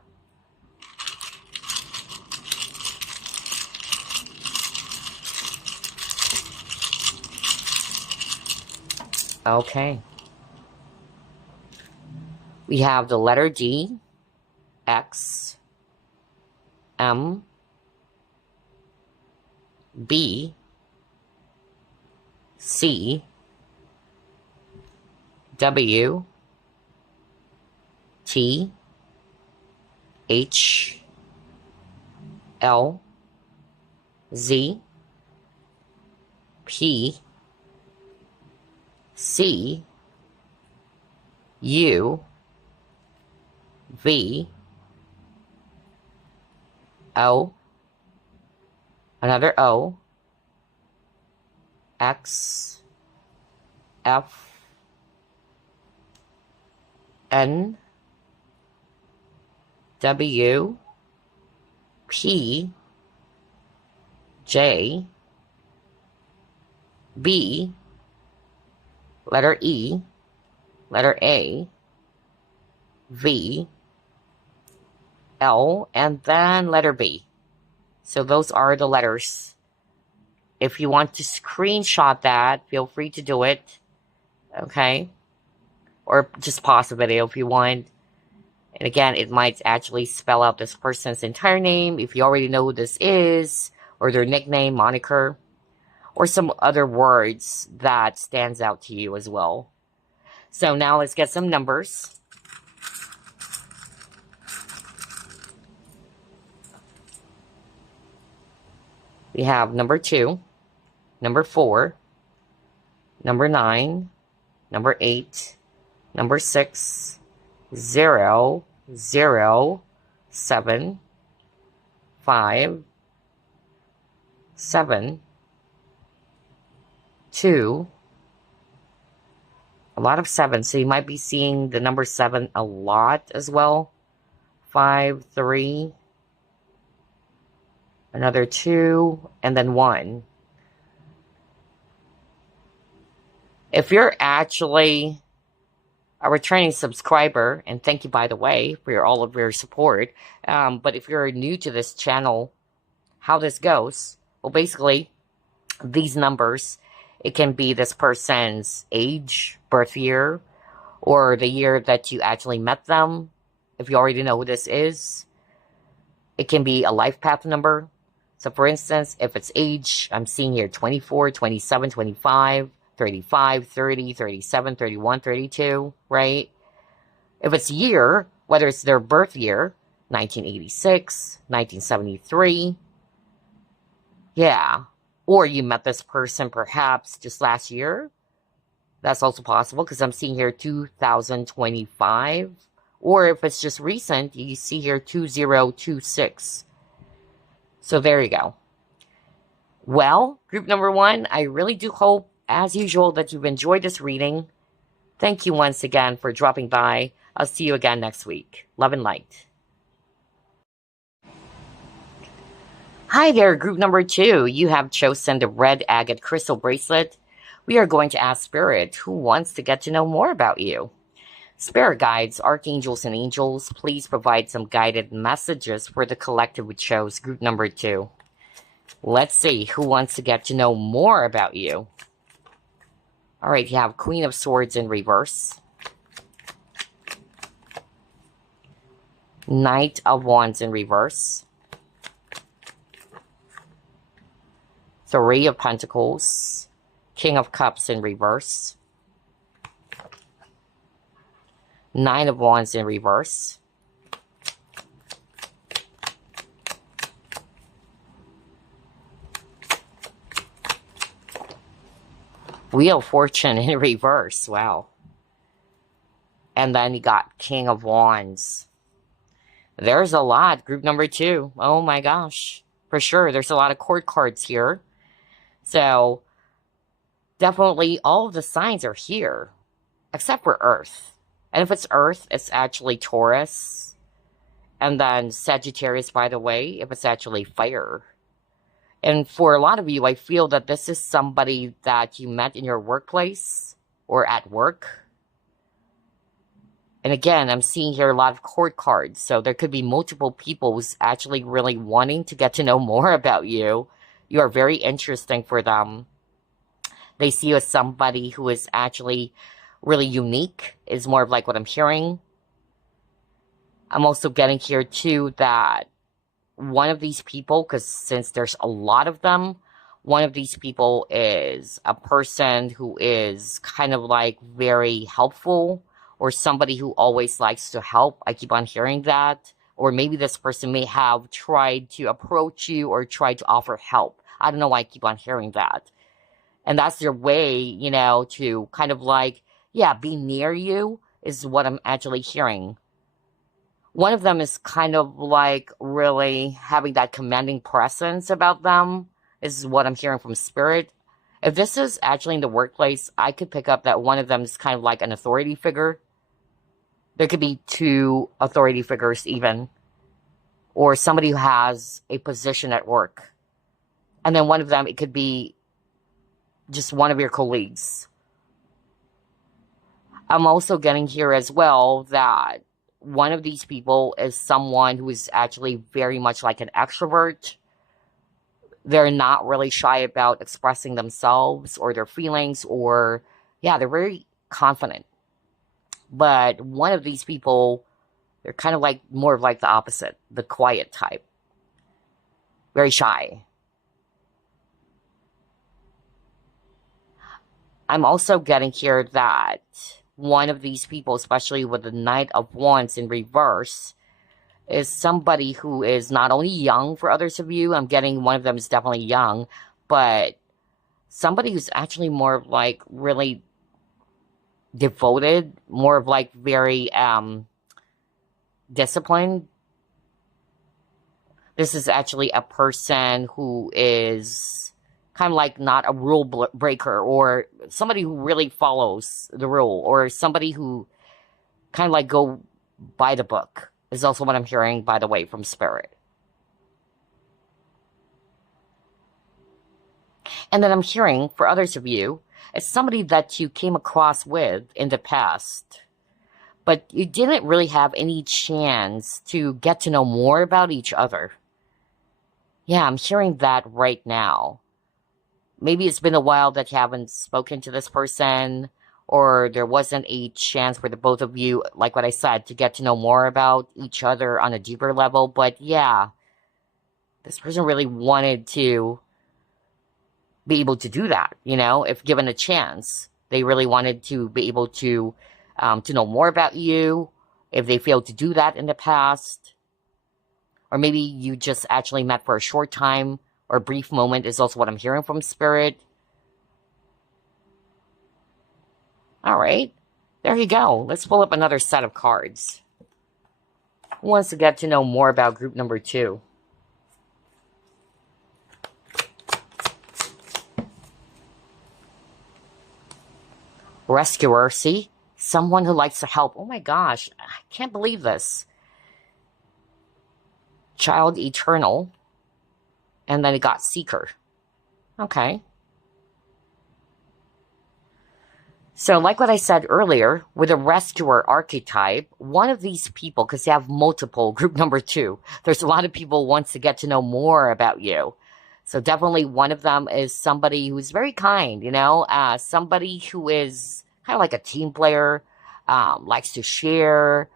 Okay. We have the letter D, X, M, B, C, W, T, H, L, Z, P, C, U, V, O, another O, X, F, N, W, P, J, B, letter E, letter A, V, L, and then letter B. So those are the letters. If you want to screenshot that, feel free to do it. Okay? Or just pause the video if you want. And again, it might actually spell out this person's entire name if you already know who this is, or their nickname, moniker, or some other words that stands out to you as well. So now let's get some numbers. We have number 2, number 4, number 9, number 8, number 6, 0, 0, 7, 5, 7, 2, a lot of 7, so you might be seeing the number 7 a lot as well. 5, 3, another 2, and then 1. If you're actually a returning subscriber, and thank you, by the way, for all of your support, but if you're new to this channel, how this goes, well, basically, these numbers, it can be this person's age, birth year, or the year that you actually met them, if you already know who this is. It can be a life path number. So for instance, if it's age, I'm seeing here 24, 27, 25, 35, 30, 37, 31, 32, right? If it's year, whether it's their birth year, 1986, 1973, yeah. Or you met this person perhaps just last year. That's also possible because I'm seeing here 2025. Or if it's just recent, you see here 2026. So there you go. Well, group number 1, I really do hope, as usual, that you've enjoyed this reading. Thank you once again for dropping by. I'll see you again next week. Love and light. Hi there, group number 2. You have chosen the red agate crystal bracelet. We are going to ask Spirit who wants to get to know more about you. Spirit guides, archangels, and angels, please provide some guided messages for the collective who chose group number 2. Let's see who wants to get to know more about you. All right, you have Queen of Swords in reverse, Knight of Wands in reverse, Three of Pentacles, King of Cups in reverse, Nine of Wands in reverse, Wheel of Fortune in reverse. Wow. And then you got King of Wands. There's a lot. Group number 2. Oh my gosh. For sure. There's a lot of court cards here. So, definitely all of the signs are here. Except for Earth. And if it's Earth, it's actually Taurus. And then Sagittarius, by the way, if it's actually fire. And for a lot of you, I feel that this is somebody that you met in your workplace or at work. And again, I'm seeing here a lot of court cards. So there could be multiple people who's actually really wanting to get to know more about you. You are very interesting for them. They see you as somebody who is actually really unique, is more of like what I'm hearing. I'm also getting here too that one of these people, because since there's a lot of them, one of these people is a person who is kind of like very helpful, or somebody who always likes to help. I keep on hearing that. Or maybe this person may have tried to approach you or tried to offer help. I don't know why I keep on hearing that. And that's their way, you know, to kind of like, yeah, be near you is what I'm actually hearing. One of them is kind of like really having that commanding presence about them, is what I'm hearing from Spirit. If this is actually in the workplace, I could pick up that one of them is kind of like an authority figure. There could be 2 authority figures even. Or somebody who has a position at work. And then one of them, it could be just one of your colleagues. I'm also getting here as well that one of these people is someone who is actually very much like an extrovert. They're not really shy about expressing themselves or their feelings, or, yeah, they're very confident. But one of these people, they're kind of like more of like the opposite, the quiet type. Very shy. I'm also getting here that one of these people, especially with the Knight of Wands in reverse, is somebody who is not only young for others of you. I'm getting one of them is definitely young, but somebody who's actually more of like really devoted, more of like very disciplined. This is actually a person who is kind of like not a rule breaker, or somebody who really follows the rule, or somebody who kind of like go by the book, is also what I'm hearing, by the way, from Spirit. And then I'm hearing, for others of you, it's somebody that you came across with in the past, but you didn't really have any chance to get to know more about each other. Yeah, I'm hearing that right now. Maybe it's been a while that you haven't spoken to this person, or there wasn't a chance for the both of you, like what I said, to get to know more about each other on a deeper level. But yeah, this person really wanted to be able to do that, you know, if given a chance. They really wanted to be able to know more about you, if they failed to do that in the past. Or maybe you just actually met for a short time, or a brief moment, is also what I'm hearing from Spirit. All right, there you go. Let's pull up another set of cards. Who wants to get to know more about group number 2? Rescuer, see? Someone who likes to help. Oh my gosh, I can't believe this. Child Eternal. And then it got Seeker. Okay. So like what I said earlier, with a rescuer archetype, one of these people, because you have multiple, group number 2, there's a lot of people who wants to get to know more about you. So definitely one of them is somebody who's very kind, you know, somebody who is kind of like a team player, likes to share,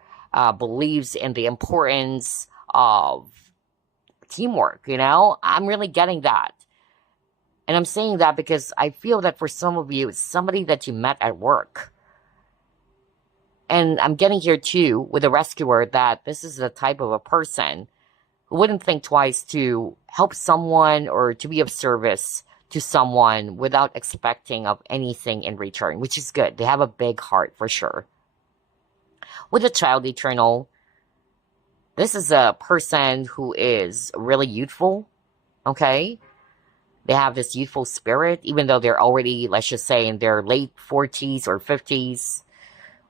believes in the importance of teamwork, you know. I'm really getting that. And I'm saying that because I feel that for some of you, it's somebody that you met at work. And I'm getting here too with a rescuer that this is the type of a person who wouldn't think twice to help someone or to be of service to someone without expecting of anything in return, which is good. They have a big heart for sure. With the Child Eternal, this is a person who is really youthful, okay? They have this youthful spirit, even though they're already, let's just say, in their late 40s or 50s,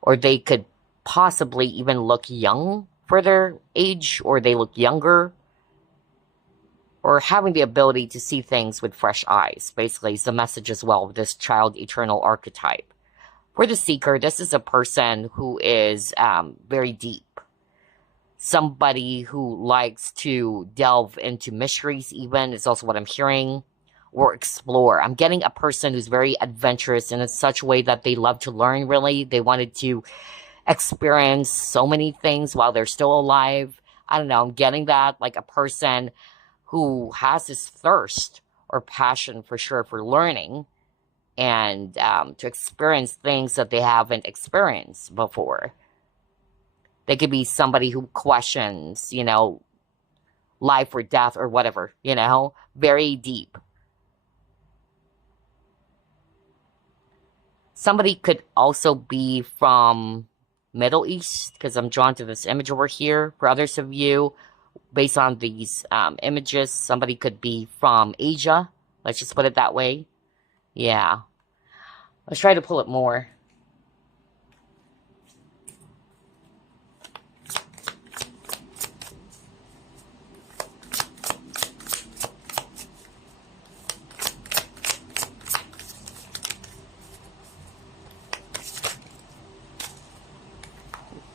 or they could possibly even look young for their age, or they look younger, or having the ability to see things with fresh eyes, basically, is the message as well of this Child Eternal archetype. For the Seeker, this is a person who is very deep. Somebody who likes to delve into mysteries even, is also what I'm hearing, or explore. I'm getting a person who's very adventurous in such a way that they love to learn, really. They wanted to experience so many things while they're still alive. I don't know, I'm getting that, like a person who has this thirst or passion for sure for learning and to experience things that they haven't experienced before. They could be somebody who questions, you know, life or death or whatever, you know, very deep. Somebody could also be from Middle East, because I'm drawn to this image over here. For others of you, based on these images, somebody could be from Asia. Let's just put it that way. Yeah. Let's try to pull it more.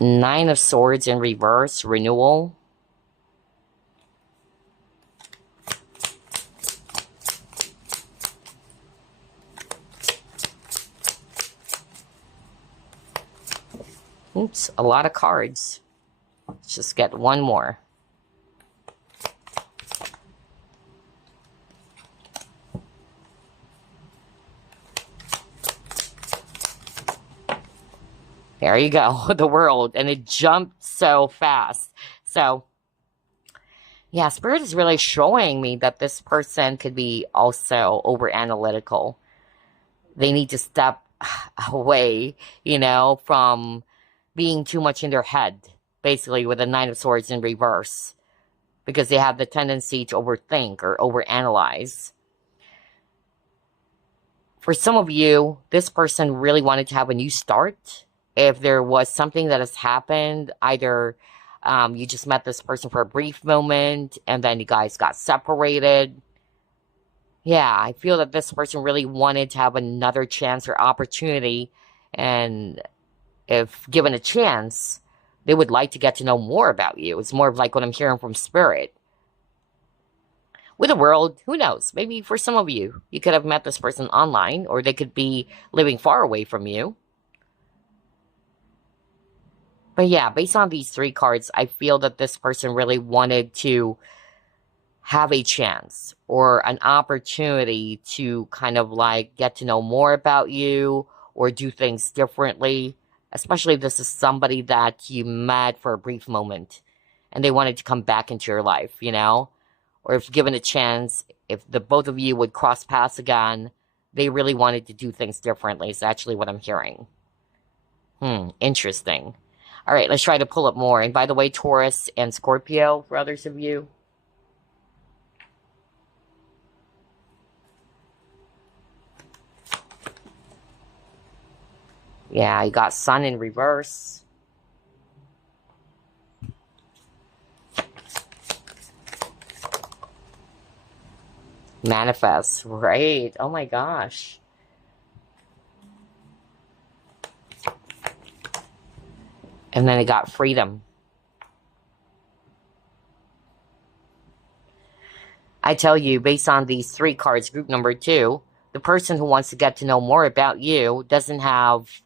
Nine of Swords in reverse, renewal. Oops, a lot of cards. Let's just get one more. There you go, the World, and it jumped so fast. So, yeah, Spirit is really showing me that this person could be also over-analytical. They need to step away, you know, from being too much in their head, basically with the Nine of Swords in reverse, because they have the tendency to overthink or overanalyze. For some of you, this person really wanted to have a new start. If there was something that has happened, either you just met this person for a brief moment and then you guys got separated. Yeah, I feel that this person really wanted to have another chance or opportunity, and if given a chance, they would like to get to know more about you. It's more of like what I'm hearing from Spirit. With the World, who knows? Maybe for some of you, you could have met this person online, or they could be living far away from you. But yeah, based on these three cards, I feel that this person really wanted to have a chance or an opportunity to kind of like get to know more about you or do things differently, especially if this is somebody that you met for a brief moment and they wanted to come back into your life, you know? Or if given a chance, if the both of you would cross paths again, they really wanted to do things differently. It's actually what I'm hearing. Interesting. All right, let's try to pull up more. And by the way, Taurus and Scorpio, for others of you. Yeah, you got Sun in reverse. Manifest, right? Oh my gosh. And then it got freedom. I tell you, based on these three cards, group number 2, the person who wants to get to know more about you doesn't have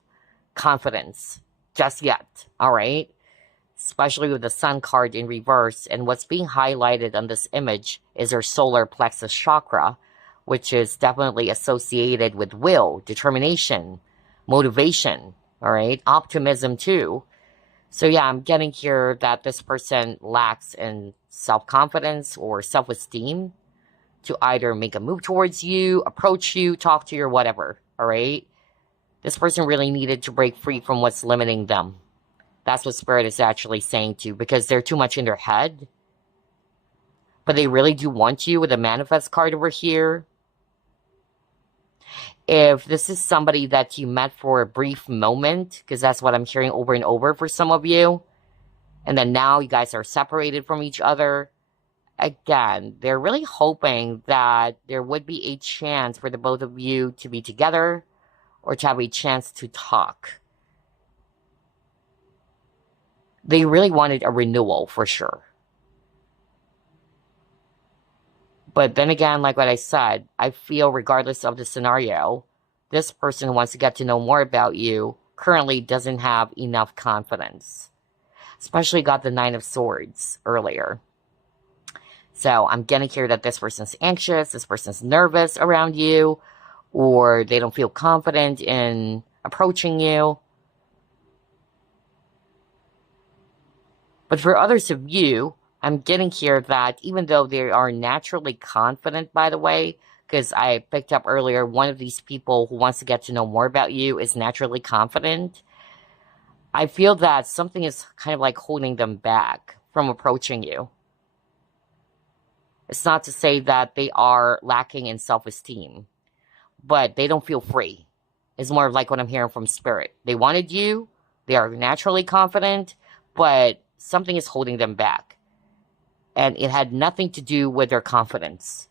confidence just yet, all right? Especially with the Sun card in reverse. And what's being highlighted on this image is her solar plexus chakra, which is definitely associated with will, determination, motivation, all right? Optimism too. So yeah, I'm getting here that this person lacks in self-confidence or self-esteem to either make a move towards you, approach you, talk to you, or whatever, all right? This person really needed to break free from what's limiting them. That's what Spirit is actually saying to you, because they're too much in their head. But they really do want you with a manifest card over here. If this is somebody that you met for a brief moment, because that's what I'm hearing over and over for some of you, and then now you guys are separated from each other, again, they're really hoping that there would be a chance for the both of you to be together or to have a chance to talk. They really wanted a renewal for sure. But then again, like what I said, I feel regardless of the scenario, this person who wants to get to know more about you currently doesn't have enough confidence. Especially got the Nine of Swords earlier. So I'm getting here that this person's anxious, this person's nervous around you, or they don't feel confident in approaching you. But for others of you, I'm getting here that even though they are naturally confident, by the way, because I picked up earlier, one of these people who wants to get to know more about you is naturally confident. I feel that something is kind of like holding them back from approaching you. It's not to say that they are lacking in self-esteem, but they don't feel free. It's more like what I'm hearing from Spirit. They wanted you, they are naturally confident, but something is holding them back. And it had nothing to do with their confidence.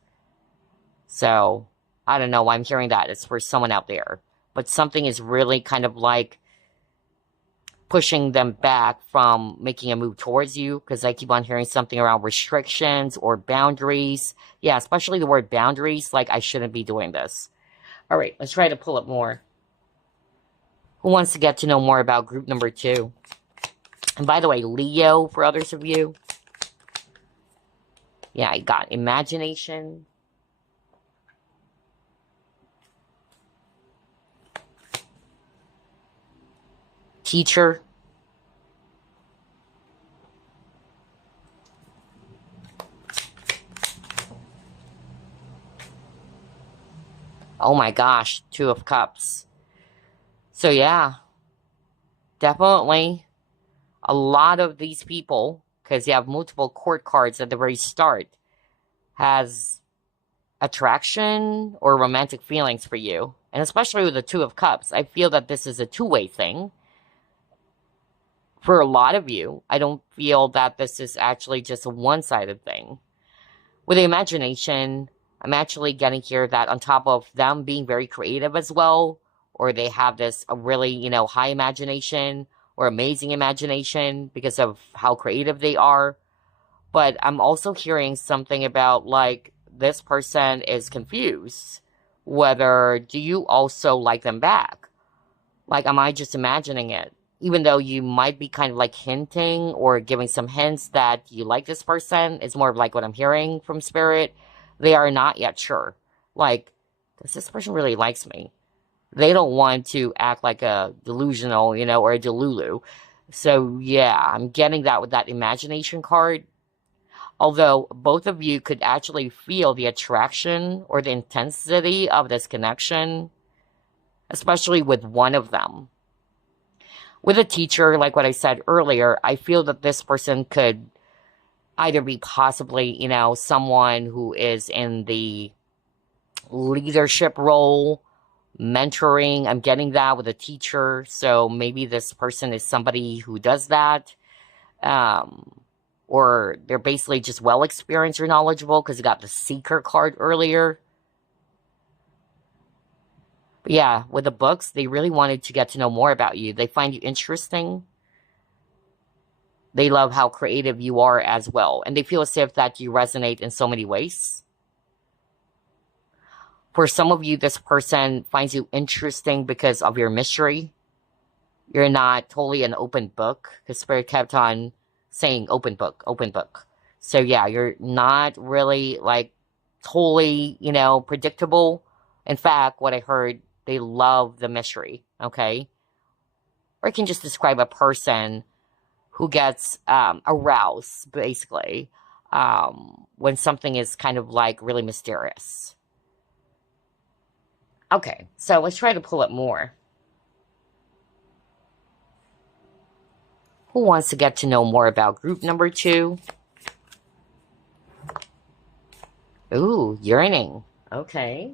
So, I don't know why I'm hearing that. It's for someone out there. But something is really kind of like pushing them back from making a move towards you, because I keep on hearing something around restrictions or boundaries. Yeah, especially the word boundaries, like I shouldn't be doing this. All right, let's try to pull up more. Who wants to get to know more about group number 2? And by the way, Leo, for others of you. Yeah, I got imagination. Teacher. Oh my gosh, Two of Cups. So yeah, definitely a lot of these people, because you have multiple court cards at the very start, has attraction or romantic feelings for you. And especially with the Two of Cups, I feel that this is a two-way thing. For a lot of you, I don't feel that this is actually just a one-sided thing. With the imagination, I'm actually getting here that on top of them being very creative as well, or they have this really, high imagination or amazing imagination because of how creative they are. But I'm also hearing something about, like, this person is confused. Whether, do you also like them back? Like, am I just imagining it? Even though you might be kind of like hinting or giving some hints that you like this person, it's more of like what I'm hearing from Spirit. They are not yet sure. Like, does this person really likes me? They don't want to act like a delusional, or a delulu. So, yeah, I'm getting that with that imagination card. Although both of you could actually feel the attraction or the intensity of this connection, especially with one of them. With a teacher, like what I said earlier, I feel that this person could either be possibly, someone who is in the leadership role, mentoring. I'm getting that with a teacher. So maybe this person is somebody who does that. Or they're basically just well experienced or knowledgeable because you got the Seeker card earlier. But yeah, with the books, they really wanted to get to know more about you. They find you interesting. They love how creative you are as well. And they feel as if that you resonate in so many ways. For some of you, this person finds you interesting because of your mystery. You're not totally an open book, because Spirit kept on saying open book, open book. So yeah, you're not really like totally, you know, predictable. In fact, what I heard, they love the mystery, okay? Or I can just describe a person who gets aroused, basically, when something is kind of like really mysterious. Okay, so let's try to pull it more. Who wants to get to know more about group number 2? Ooh, yearning. Okay.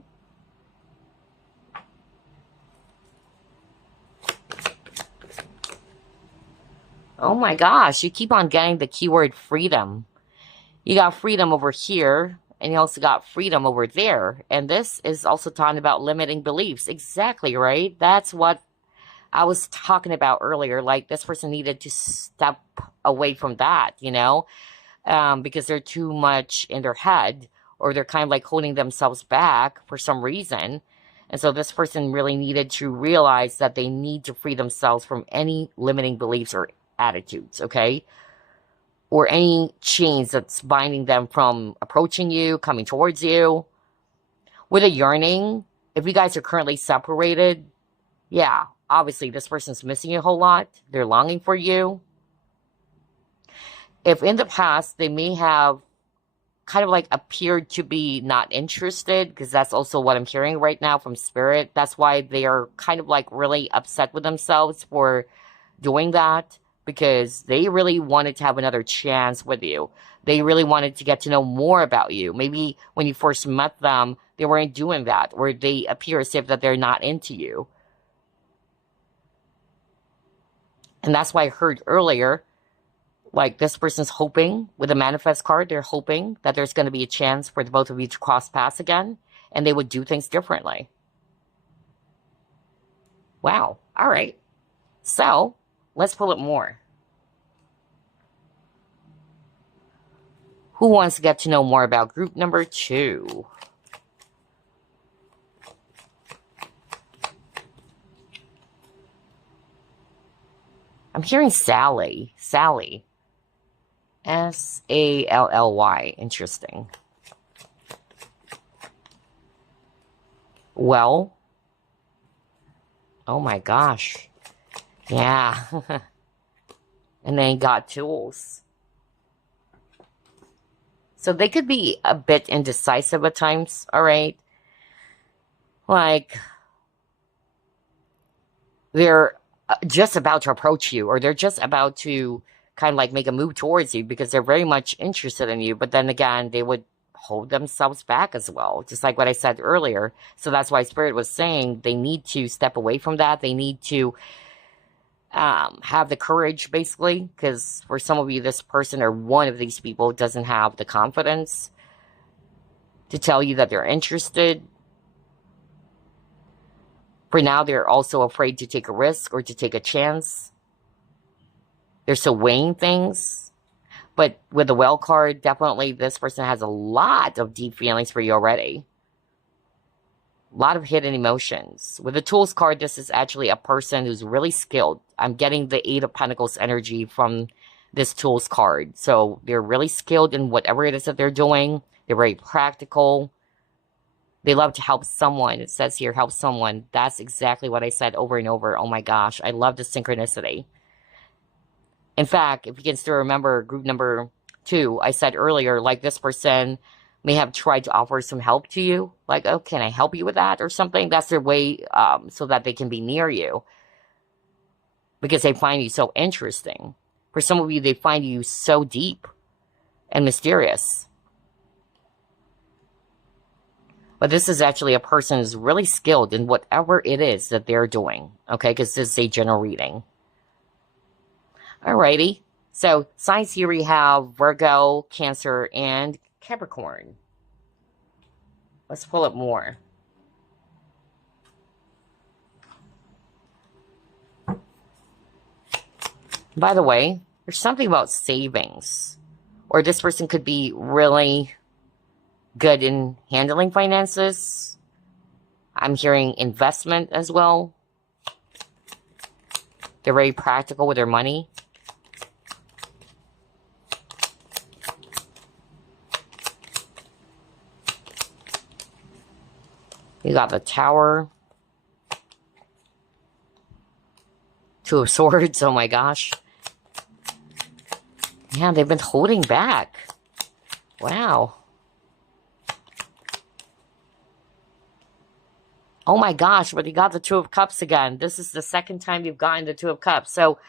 Oh my gosh, you keep on getting the keyword freedom. You got freedom over here, and you also got freedom over there. And this is also talking about limiting beliefs. Exactly, right? That's what I was talking about earlier. Like, this person needed to step away from that, you know, because they're too much in their head, or they're kind of like holding themselves back for some reason. And so this person really needed to realize that they need to free themselves from any limiting beliefs or attitudes, okay? Or any chains that's binding them from approaching you, coming towards you. With a yearning, if you guys are currently separated, yeah, obviously this person's missing you a whole lot. They're longing for you. If in the past they may have kind of like appeared to be not interested, because that's also what I'm hearing right now from Spirit. That's why they are kind of like really upset with themselves for doing that, because they really wanted to have another chance with you. They really wanted to get to know more about you. Maybe when you first met them, they weren't doing that, or they appear as if that they're not into you. And that's why I heard earlier, like, this person's hoping, with the manifest card, they're hoping that there's going to be a chance for the both of you to cross paths again, and they would do things differently. Wow. All right. So, let's pull it more. Who wants to get to know more about group number 2? I'm hearing Sally. Sally. S-A-L-L-Y. Interesting. Well. Oh my gosh. Yeah. And then got tools. So they could be a bit indecisive at times, all right? Like, they're just about to approach you, or they're just about to kind of like make a move towards you because they're very much interested in you. But then again, they would hold themselves back as well, just like what I said earlier. So that's why Spirit was saying they need to step away from that. They need to have the courage, basically, because for some of you, this person or one of these people doesn't have the confidence to tell you that they're interested. For now, they're also afraid to take a risk or to take a chance. They're still weighing things. But with the Well card, definitely this person has a lot of deep feelings for you already. A lot of hidden emotions. With the Tools card, this is actually a person who's really skilled. I'm getting the 8 of Pentacles energy from this Tools card. So they're really skilled in whatever it is that they're doing. They're very practical. They love to help someone. It says here, help someone. That's exactly what I said over and over. Oh my gosh, I love the synchronicity. In fact, if you can still remember group number 2, I said earlier, like, this person may have tried to offer some help to you. Like, oh, can I help you with that or something? That's their way so that they can be near you. Because they find you so interesting. For some of you, they find you so deep and mysterious. But this is actually a person who's really skilled in whatever it is that they're doing. Okay, because this is a general reading. Alrighty. So, signs here we have Virgo, Cancer, and Capricorn. Let's pull up more. By the way, there's something about savings. Or this person could be really good in handling finances. I'm hearing investment as well. They're very practical with their money. You got the Tower. Two of Swords. Oh my gosh. Yeah, they've been holding back. Wow. Oh my gosh, but you got the Two of Cups again. This is the second time you've gotten the Two of Cups. So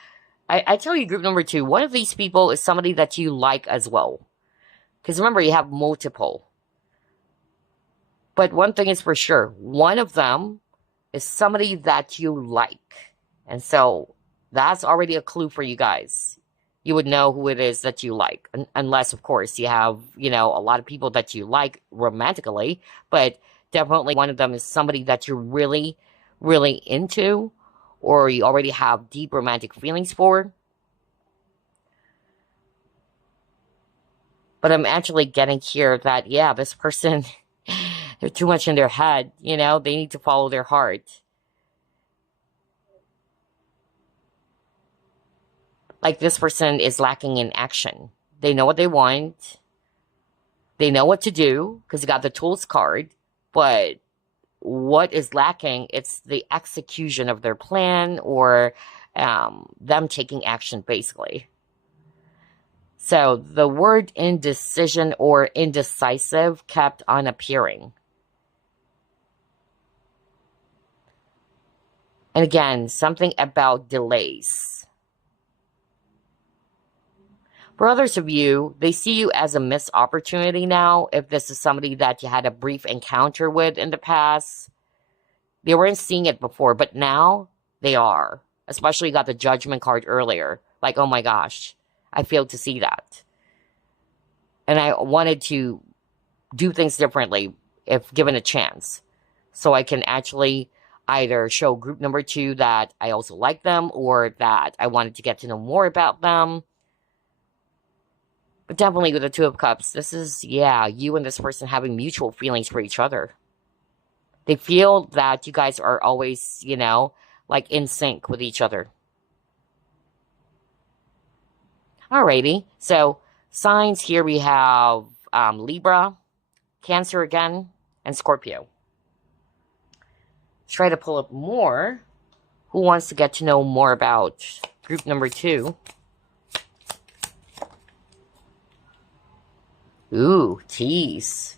I tell you, group number 2, one of these people is somebody that you like as well. Because remember, you have multiple. But one thing is for sure, one of them is somebody that you like. And so that's already a clue for you guys. You would know who it is that you like. Unless, of course, you have, you know, a lot of people that you like romantically. But definitely one of them is somebody that you're really, really into, or you already have deep romantic feelings for. But I'm actually getting here that, yeah, this person, they're too much in their head, you know? They need to follow their heart. Like, this person is lacking in action. They know what they want. They know what to do, because you got the Tools card. But what is lacking, it's the execution of their plan, or them taking action, basically. So the word indecision or indecisive kept on appearing. And again, something about delays. For others of you, they see you as a missed opportunity now. If this is somebody that you had a brief encounter with in the past, they weren't seeing it before, but now they are. Especially you got the Judgment card earlier. Like, oh my gosh, I failed to see that. And I wanted to do things differently if given a chance. So I can actually either show group number 2 that I also like them, or that I wanted to get to know more about them. But definitely with the Two of Cups, this is, yeah, you and this person having mutual feelings for each other. They feel that you guys are always, you know, like in sync with each other. Alrighty, so signs here we have Libra, Cancer again, and Scorpio. Try to pull up more. Who wants to get to know more about group number 2? Ooh, tease.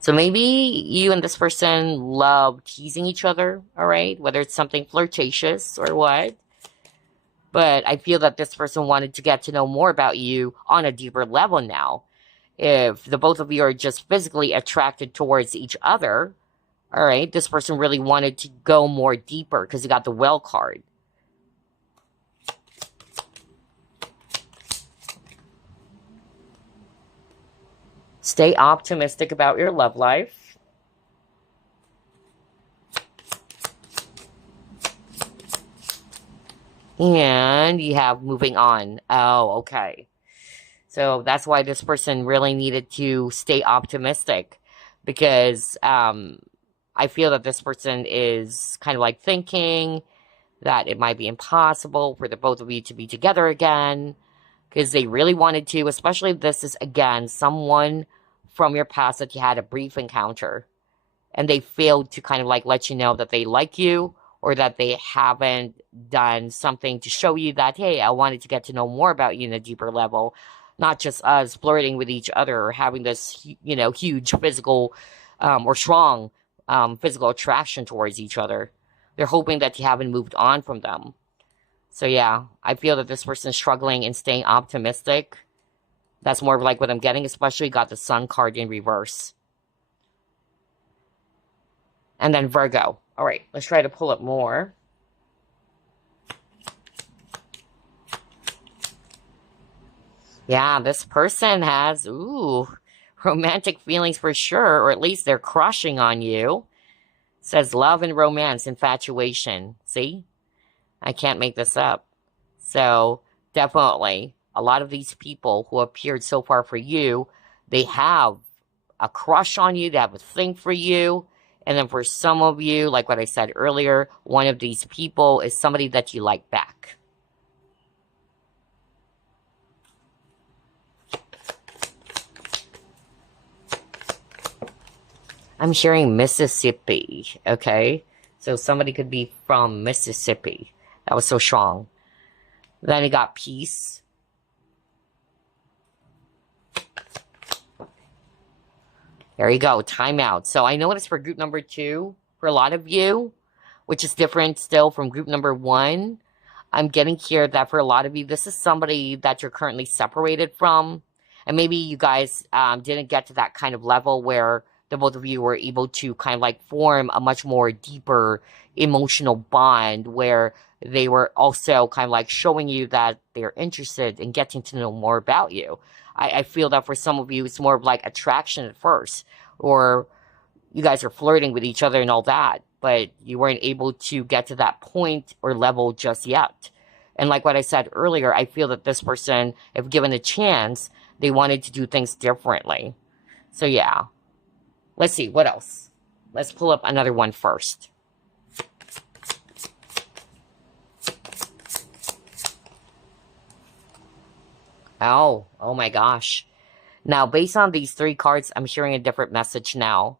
So maybe you and this person love teasing each other, all right? Whether it's something flirtatious or what. But I feel that this person wanted to get to know more about you on a deeper level now. If the both of you are just physically attracted towards each other, all right, this person really wanted to go more deeper because you got the Well card. Stay optimistic about your love life. And you have moving on. Oh, okay. So that's why this person really needed to stay optimistic, because I feel that this person is kind of like thinking that it might be impossible for the both of you to be together again, because they really wanted to, especially if this is, again, someone from your past that you had a brief encounter, and they failed to kind of like let you know that they like you, or that they haven't done something to show you that, hey, I wanted to get to know more about you in a deeper level, not just us flirting with each other or having this, you know, huge physical or strong physical attraction towards each other. They're hoping that you haven't moved on from them. So yeah, I feel that this person is struggling and staying optimistic. That's more of like what I'm getting, especially got the Sun card in reverse. And then Virgo. All right, let's try to pull up more. Yeah, this person has, ooh, romantic feelings for sure, or at least they're crushing on you. It says love and romance, infatuation. See? I can't make this up. So, definitely, a lot of these people who appeared so far for you, they have a crush on you, they have a thing for you. And then for some of you, like what I said earlier, one of these people is somebody that you like back. I'm hearing Mississippi, okay? So somebody could be from Mississippi. That was so strong. Then you got peace. There you go, timeout. So I know it's for group number 2 for a lot of you, which is different still from group number 1. I'm getting here that for a lot of you, this is somebody that you're currently separated from. And maybe you guys didn't get to that kind of level where the both of you were able to kind of like form a much more deeper emotional bond where they were also kind of like showing you that they're interested in getting to know more about you. I feel that for some of you, it's more of like attraction at first, or you guys are flirting with each other and all that, but you weren't able to get to that point or level just yet. And like what I said earlier, I feel that this person, if given a chance, they wanted to do things differently. So yeah. Let's see, what else? Let's pull up another one first. Oh my gosh. Now, based on these 3 cards, I'm hearing a different message now.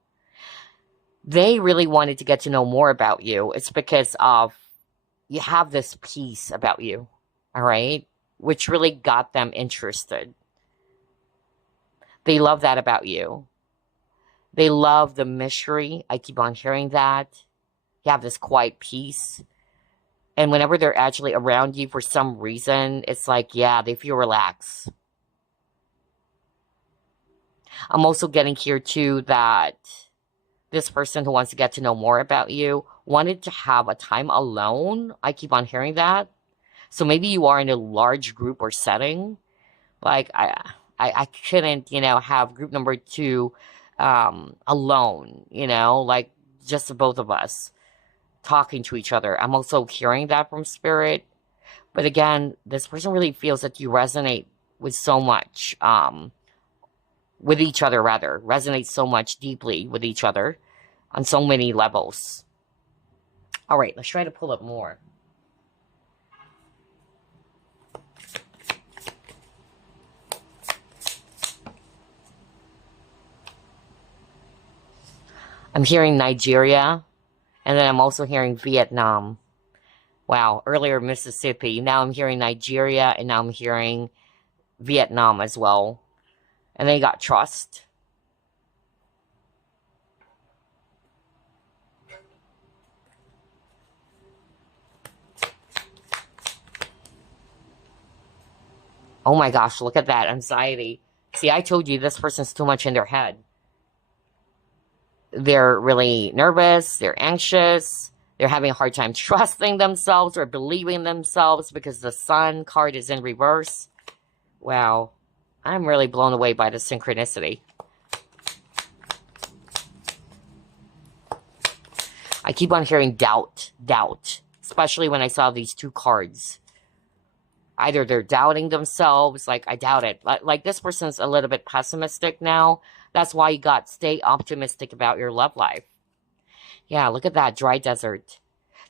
They really wanted to get to know more about you. It's because of you have this piece about you, all right? Which really got them interested. They love that about you. They love the mystery. I keep on hearing that. You have this quiet peace. And whenever they're actually around you for some reason, it's like, yeah, they feel relaxed. I'm also getting here too that this person who wants to get to know more about you wanted to have a time alone. I keep on hearing that. So maybe you are in a large group or setting. Like I couldn't, have group number 2 alone, like just the both of us talking to each other. I'm also hearing that from spirit. But again, this person really feels that you resonate with so much, with each other rather, resonate so much deeply with each other on so many levels. All right, let's try to pull up more. I'm hearing Nigeria, and then I'm also hearing Vietnam. Wow, earlier Mississippi. Now I'm hearing Nigeria, and now I'm hearing Vietnam as well. And then you got trust. Oh my gosh, look at that anxiety. See, I told you this person's too much in their head. They're really nervous, they're anxious, they're having a hard time trusting themselves or believing themselves because the Sun card is in reverse. Wow, I'm really blown away by the synchronicity. I keep on hearing doubt, especially when I saw these 2 cards. Either they're doubting themselves, like I doubt it. Like this person's a little bit pessimistic now. That's why you got stay optimistic about your love life. Yeah, look at that, dry desert.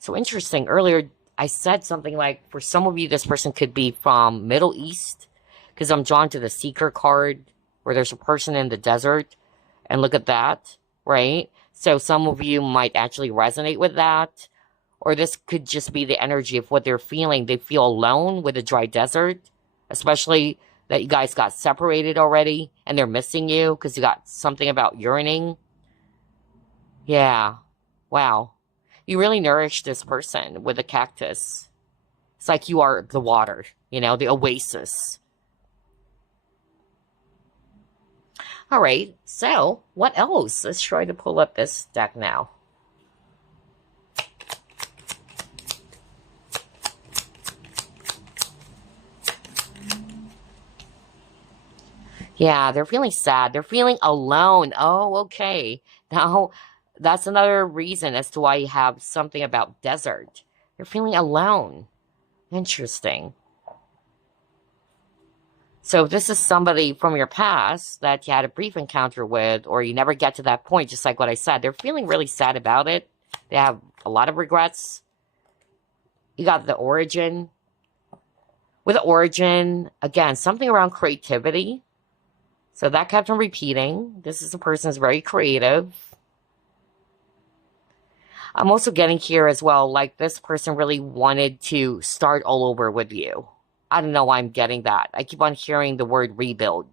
So interesting. Earlier, I said something like, for some of you, this person could be from Middle East, because I'm drawn to the Seeker card, where there's a person in the desert. And look at that, right? So some of you might actually resonate with that. Or this could just be the energy of what they're feeling. They feel alone with a dry desert, especially that you guys got separated already and they're missing you because you got something about yearning. Yeah. Wow. You really nourish this person with a cactus. It's like you are the water, the oasis. All right. So what else? Let's try to pull up this deck now. Yeah, they're feeling sad. They're feeling alone. Oh, okay. Now, that's another reason as to why you have something about desert. They're feeling alone. Interesting. So if this is somebody from your past that you had a brief encounter with, or you never get to that point, just like what I said, they're feeling really sad about it. They have a lot of regrets. You got the origin. With the origin, again, something around creativity. So that kept on repeating. This is a person who's very creative. I'm also getting here as well, like this person really wanted to start all over with you. I don't know why I'm getting that. I keep on hearing the word rebuild.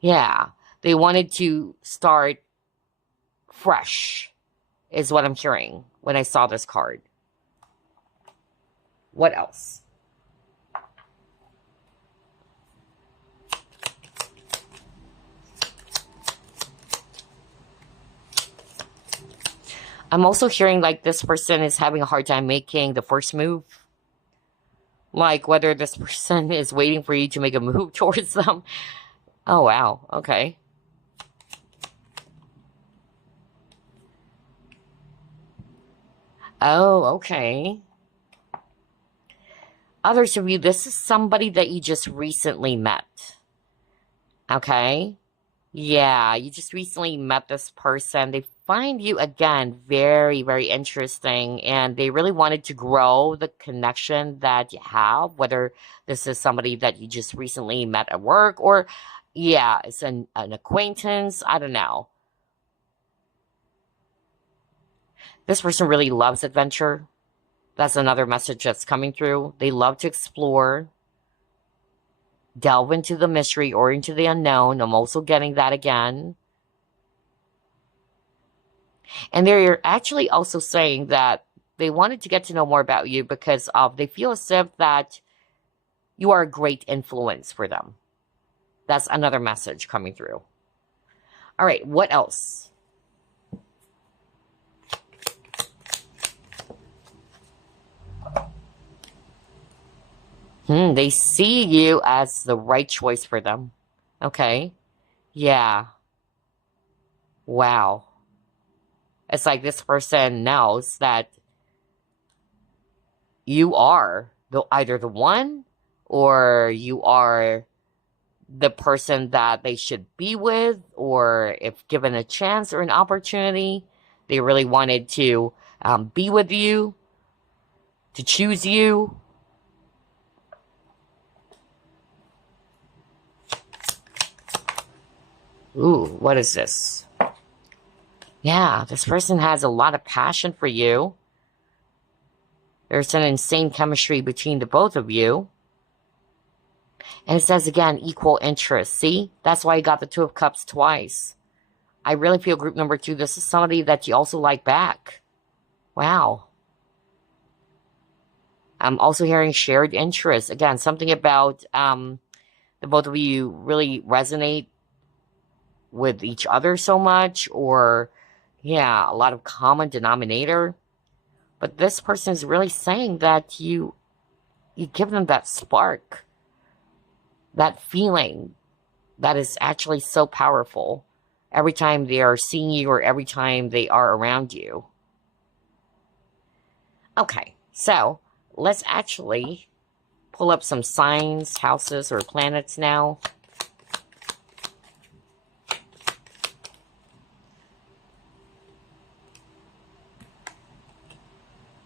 Yeah, they wanted to start fresh, is what I'm hearing when I saw this card. What else? I'm also hearing like this person is having a hard time making the first move. Like whether this person is waiting for you to make a move towards them. Oh, wow. Okay. Oh, okay. Others of you, this is somebody that you just recently met. Okay? Yeah, you just recently met this person. They find you, again, very, very interesting. And they really wanted to grow the connection that you have, whether this is somebody that you just recently met at work or, yeah, it's an acquaintance. I don't know. This person really loves adventure. That's another message that's coming through. They love to explore, delve into the mystery or into the unknown. I'm also getting that again. And they're actually also saying that they wanted to get to know more about you because they feel as if that you are a great influence for them. That's another message coming through. All right, what else? They see you as the right choice for them. Okay. Yeah. Wow. It's like this person knows that you are either the one or you are the person that they should be with, or if given a chance or an opportunity, they really wanted to be with you, to choose you. Ooh, what is this? Yeah, this person has a lot of passion for you. There's an insane chemistry between the both of you. And it says again, equal interest. See? That's why you got the Two of Cups twice. I really feel group number 2, this is somebody that you also like back. Wow. I'm also hearing shared interest. Again, something about the both of you really resonate with each other so much, or yeah, a lot of common denominator. But this person is really saying that you give them that spark, that feeling that is actually so powerful every time they are seeing you or every time they are around you. Okay, so let's actually pull up some signs, houses, or planets now.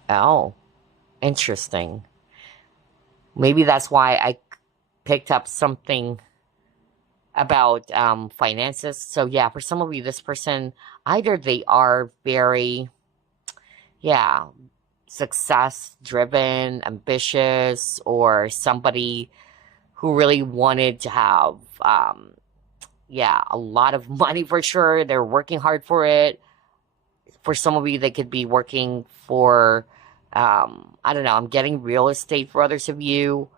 Oh, interesting. Maybe that's why I picked up something about finances. So yeah, for some of you, this person, either they are very, yeah, success-driven, ambitious, or somebody who really wanted to have, yeah, a lot of money for sure. They're working hard for it. For some of you, they could be working for, I don't know, I'm getting real estate for others of you.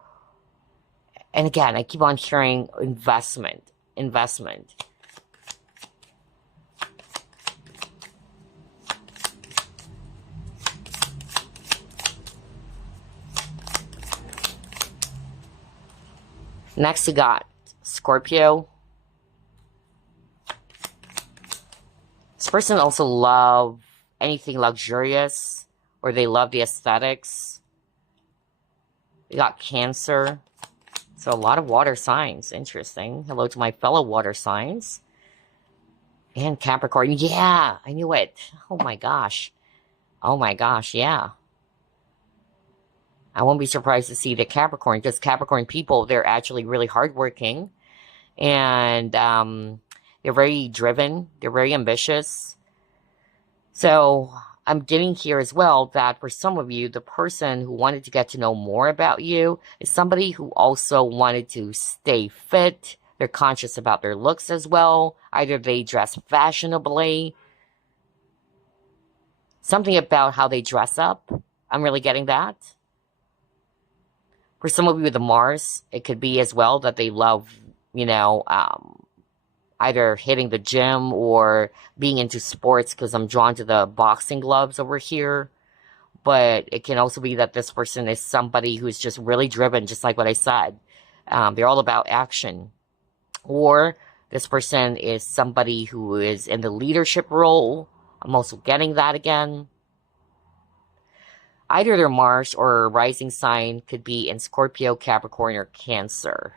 And again, I keep on hearing investment. Next, you got Scorpio. This person also love anything luxurious, or they love the aesthetics. You got Cancer. So a lot of water signs. Interesting. Hello to my fellow water signs. And Capricorn. Yeah, I knew it. Oh my gosh. Oh my gosh, yeah. I won't be surprised to see the Capricorn, because Capricorn people, they're actually really hardworking. And they're very driven. They're very ambitious. So I'm getting here as well that for some of you, the person who wanted to get to know more about you is somebody who also wanted to stay fit. They're conscious about their looks as well. Either they dress fashionably, something about how they dress up. I'm really getting that. For some of you with the Mars, it could be as well that they love, either hitting the gym or being into sports, because I'm drawn to the boxing gloves over here. But it can also be that this person is somebody who's just really driven, just like what I said. They're all about action. Or this person is somebody who is in the leadership role. I'm also getting that again. Either their Mars or rising sign could be in Scorpio, Capricorn, or Cancer.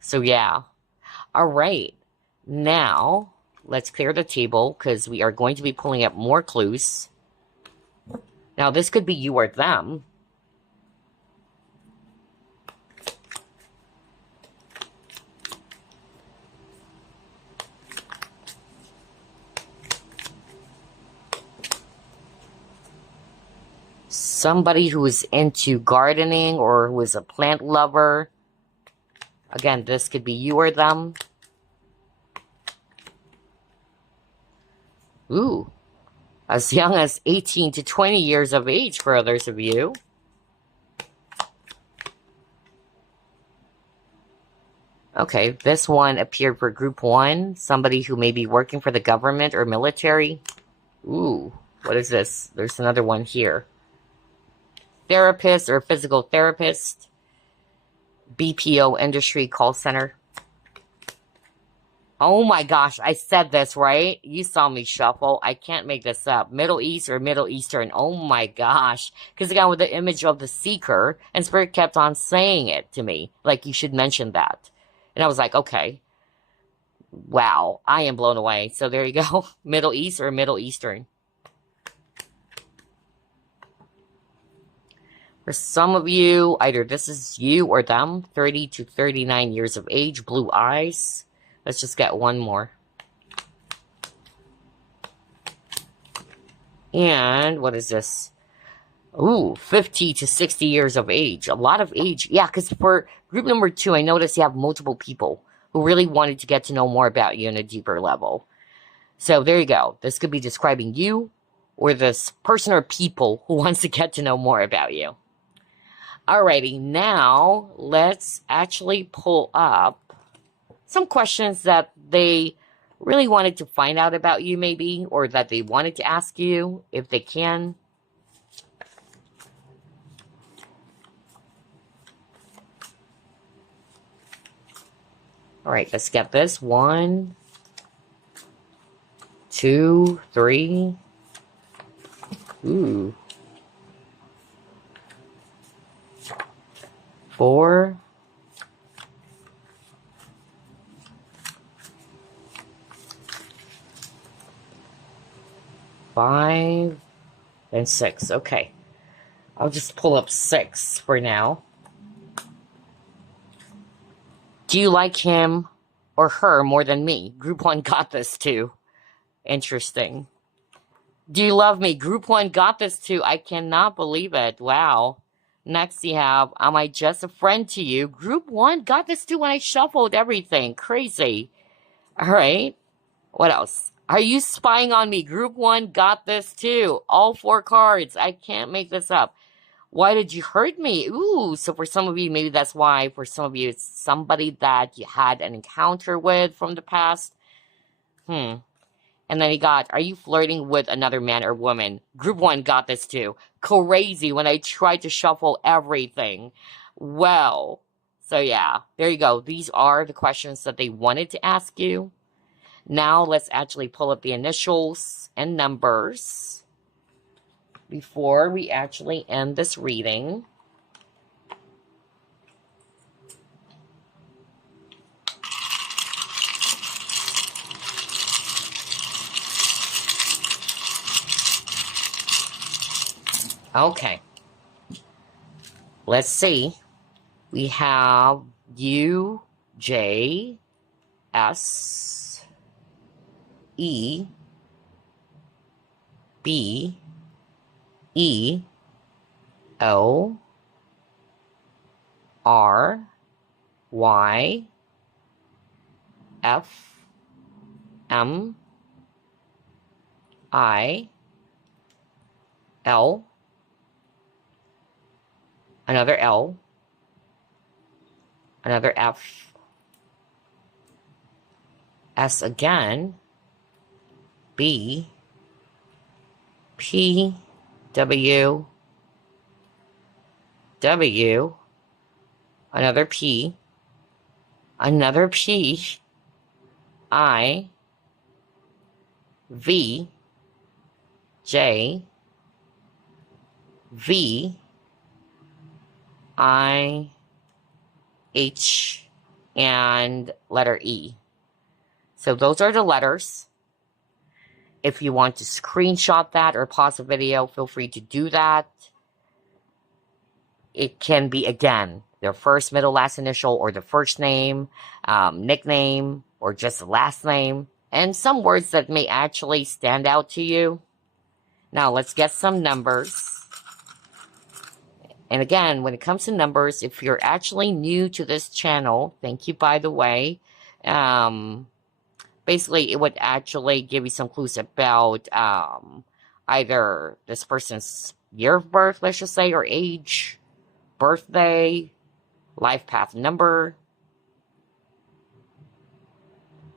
So yeah. All right. Now, let's clear the table because we are going to be pulling up more clues. Now, this could be you or them. Somebody who is into gardening or who is a plant lover. Again, this could be you or them. Ooh, as young as 18 to 20 years of age for others of you. Okay, this one appeared for group 1. Somebody who may be working for the government or military. Ooh, what is this? There's another one here. Therapist or physical therapist. BPO industry call center. Oh my gosh, I said this, right? You saw me shuffle. I can't make this up. Middle East or Middle Eastern. Oh my gosh. Because again, with the image of the seeker, and Spirit kept on saying it to me. Like, you should mention that. And I was like, okay. Wow, I am blown away. So there you go. Middle East or Middle Eastern. For some of you, either this is you or them, 30 to 39 years of age, blue eyes. Let's just get one more. And what is this? Ooh, 50 to 60 years of age. A lot of age. Yeah, because for group number 2, I noticed you have multiple people who really wanted to get to know more about you on a deeper level. So there you go. This could be describing you or this person or people who wants to get to know more about you. Alrighty, now let's actually pull up some questions that they really wanted to find out about you maybe, or that they wanted to ask you if they can. All right, let's get this. 1, 2, 3. Ooh. 4. 5 and 6. Okay. I'll just pull up 6 for now. Do you like him or her more than me? Group 1 got this too. Interesting. Do you love me? Group 1 got this too. I cannot believe it. Wow. Next you have, am I just a friend to you? Group 1 got this too when I shuffled everything. Crazy. All right. What else? Are you spying on me? Group 1 got this too. All 4 cards. I can't make this up. Why did you hurt me? Ooh, so for some of you, maybe that's why. For some of you, it's somebody that you had an encounter with from the past. And then you got, are you flirting with another man or woman? Group 1 got this too. Crazy when I tried to shuffle everything. Well, so yeah, there you go. These are the questions that they wanted to ask you. Now let's actually pull up the initials and numbers before we actually end this reading. Okay. Let's see. We have U, J, S, E, B, E, O, R, Y, F, M, I, L, another L, another F, S again, B, P, W, W, another P, I, V, J, V, I, H, and letter E. So those are the letters. If you want to screenshot that or pause a video, feel free to do that. It can be, again, their first, middle, last initial, or the first name, nickname, or just the last name, and some words that may actually stand out to you. Now, let's get some numbers. And again, when it comes to numbers, if you're actually new to this channel, thank you, by the way. Basically, it would actually give you some clues about either this person's year of birth, let's just say, or age, birthday, life path number.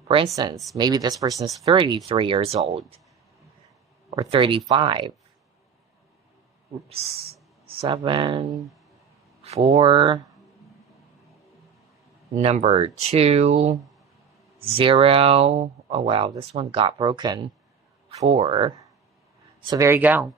For instance, maybe this person's 33 years old or 35. Oops. 7, 4, number 2, 0. Oh, wow, this one got broken. 4. So there you go.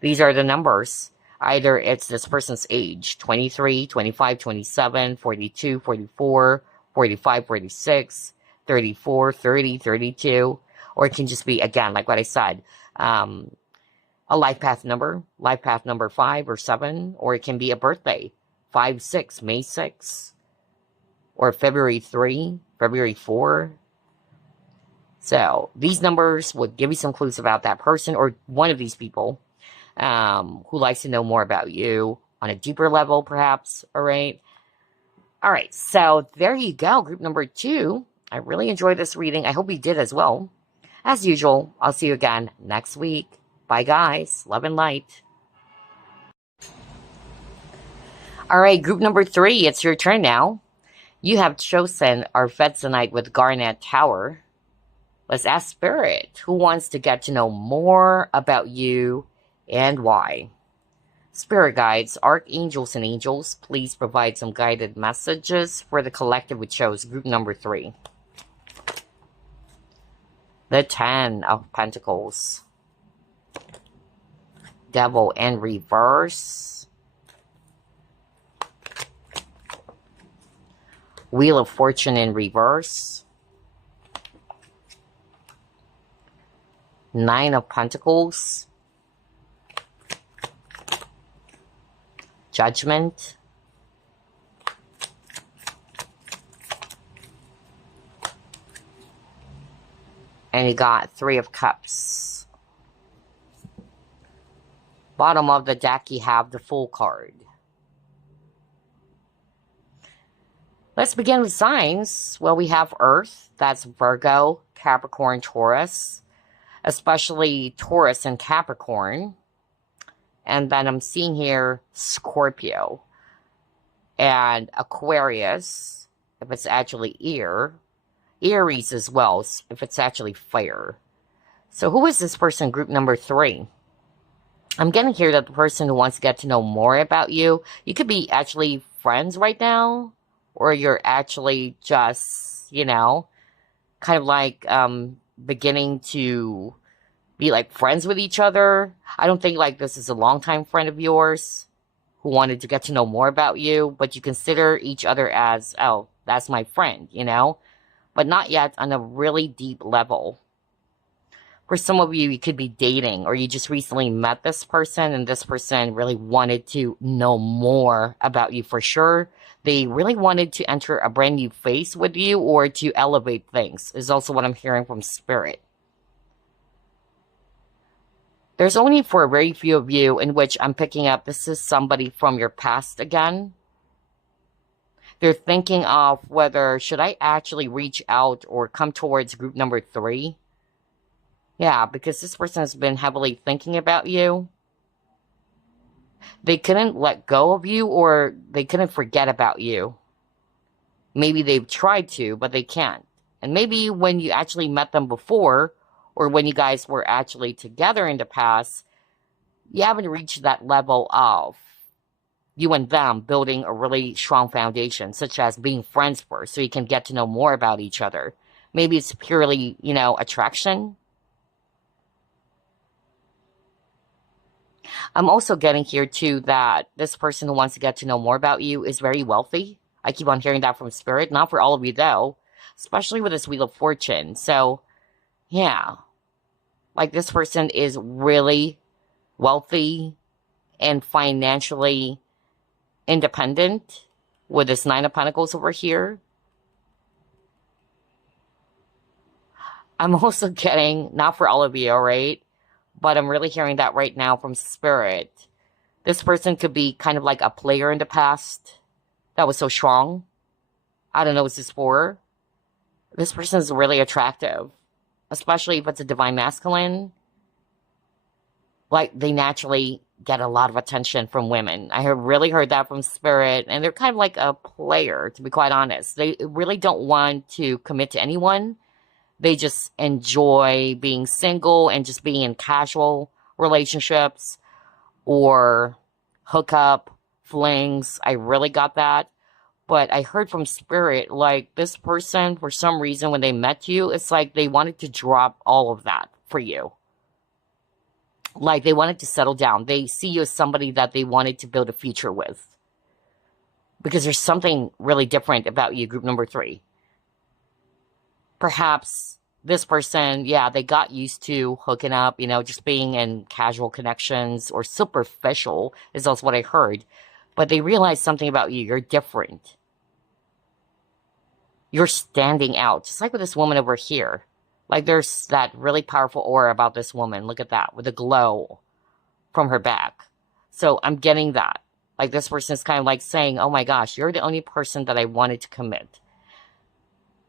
These are the numbers. Either it's this person's age, 23, 25, 27, 42, 44, 45, 46, 34, 30, 32, or it can just be, again, like what I said, a life path number 5 or 7, or it can be a birthday, 5, 6, May 6, or February 3, February 4. So these numbers would give you some clues about that person or one of these people who likes to know more about you on a deeper level, perhaps. All right. So there you go. Group number 2. I really enjoyed this reading. I hope you did as well. As usual, I'll see you again next week. Bye, guys. Love and light. All right, group number 3. It's your turn now. You have chosen Arfvedsonite with Garnet Tower. Let's ask Spirit, who wants to get to know more about you and why. Spirit guides, archangels, and angels, please provide some guided messages for the collective we chose, group number 3. The 10 of Pentacles. Devil in reverse. Wheel of Fortune in reverse. 9 of Pentacles. Judgment. And you got 3 of Cups. Bottom of the deck, you have the Fool card. Let's begin with signs. Well, we have Earth. That's Virgo, Capricorn, Taurus. Especially Taurus and Capricorn. And then I'm seeing here Scorpio. And Aquarius, if it's actually air. Aries as well, if it's actually fire. So who is this person, group number 3? I'm getting here that the person who wants to get to know more about you, you could be actually friends right now, or you're actually just, you know, kind of like beginning to be like friends with each other. I don't think like this is a longtime friend of yours who wanted to get to know more about you, but you consider each other as, oh, that's my friend, you know, but not yet on a really deep level. For some of you, you could be dating, or you just recently met this person, and this person really wanted to know more about you for sure. They really wanted to enter a brand new phase with you, or to elevate things, is also what I'm hearing from Spirit. There's only for a very few of you in which I'm picking up this is somebody from your past again. They're thinking of whether should I actually reach out or come towards group number 3. Yeah, because this person has been heavily thinking about you. They couldn't let go of you or they couldn't forget about you. Maybe they've tried to, but they can't. And maybe when you actually met them before, or when you guys were actually together in the past, you haven't reached that level of you and them building a really strong foundation, such as being friends first, so you can get to know more about each other. Maybe it's purely, attraction. I'm also getting here, too, that this person who wants to get to know more about you is very wealthy. I keep on hearing that from Spirit. Not for all of you, though. Especially with this Wheel of Fortune. So, yeah. Like, this person is really wealthy and financially independent with this 9 of Pentacles over here. I'm also getting, not for all of you, all right? But I'm really hearing that right now from Spirit. This person could be kind of like a player in the past that was so strong. I don't know what this is for. This person is really attractive, especially if it's a divine masculine. Like, they naturally get a lot of attention from women. I have really heard that from Spirit, and they're kind of like a player, to be quite honest. They really don't want to commit to anyone. They just enjoy being single and just being in casual relationships or hookup, flings. I really got that. But I heard from Spirit, like, this person, for some reason, when they met you, it's like they wanted to drop all of that for you. Like, they wanted to settle down. They see you as somebody that they wanted to build a future with. Because there's something really different about you, group number 3. Perhaps this person, yeah, they got used to hooking up, just being in casual connections or superficial is also what I heard. But they realized something about you. You're different. You're standing out. Just like with this woman over here. Like, there's that really powerful aura about this woman. Look at that, with a glow from her back. So I'm getting that. Like, this person is kind of like saying, oh my gosh, you're the only person that I wanted to commit.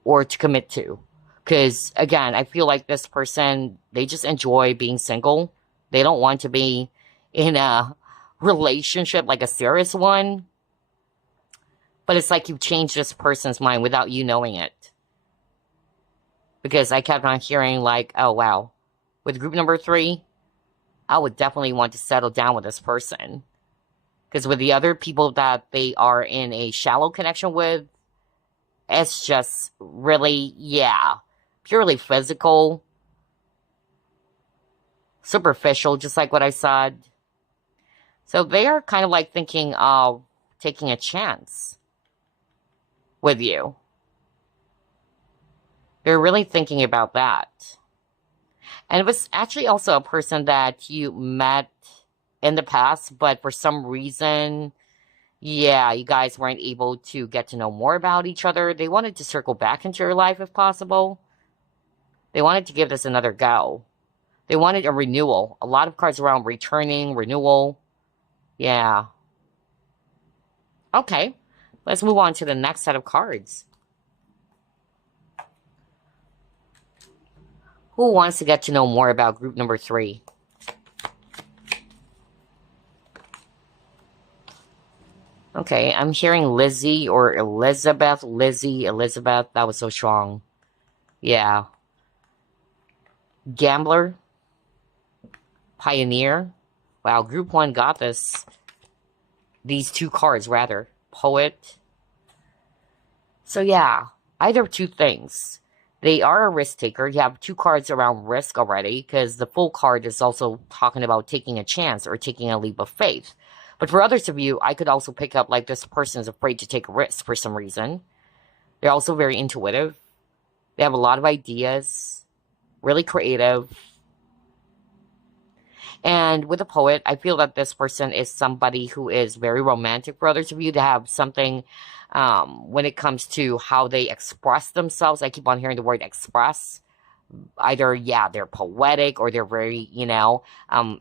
Or to commit to. Because, again, I feel like this person, they just enjoy being single. They don't want to be in a relationship, like a serious one. But it's like you've changed this person's mind without you knowing it. Because I kept on hearing like, oh, wow. With group number 3, I would definitely want to settle down with this person. Because with the other people that they are in a shallow connection with, it's just really, yeah, purely physical, superficial, just like what I said. So they are kind of like thinking of taking a chance with you. They're really thinking about that. And it was actually also a person that you met in the past, but for some reason, yeah, you guys weren't able to get to know more about each other. They wanted to circle back into your life if possible. They wanted to give this another go. They wanted a renewal. A lot of cards around returning, renewal. Yeah. Okay, let's move on to the next set of cards. Who wants to get to know more about group number 3? Okay, I'm hearing Lizzie or Elizabeth. Lizzie, Elizabeth. That was so strong. Yeah. Gambler. Pioneer. Wow, group 1 got this. These 2 cards, rather. Poet. So yeah, either of 2 things. They are a risk taker. You have 2 cards around risk already, because the full card is also talking about taking a chance or taking a leap of faith. But for others of you, I could also pick up like this person is afraid to take a risk for some reason. They're also very intuitive. They have a lot of ideas. Really creative. And with a poet, I feel that this person is somebody who is very romantic. For others of you to have something when it comes to how they express themselves. I keep on hearing the word express. Either, yeah, they're poetic, or they're very,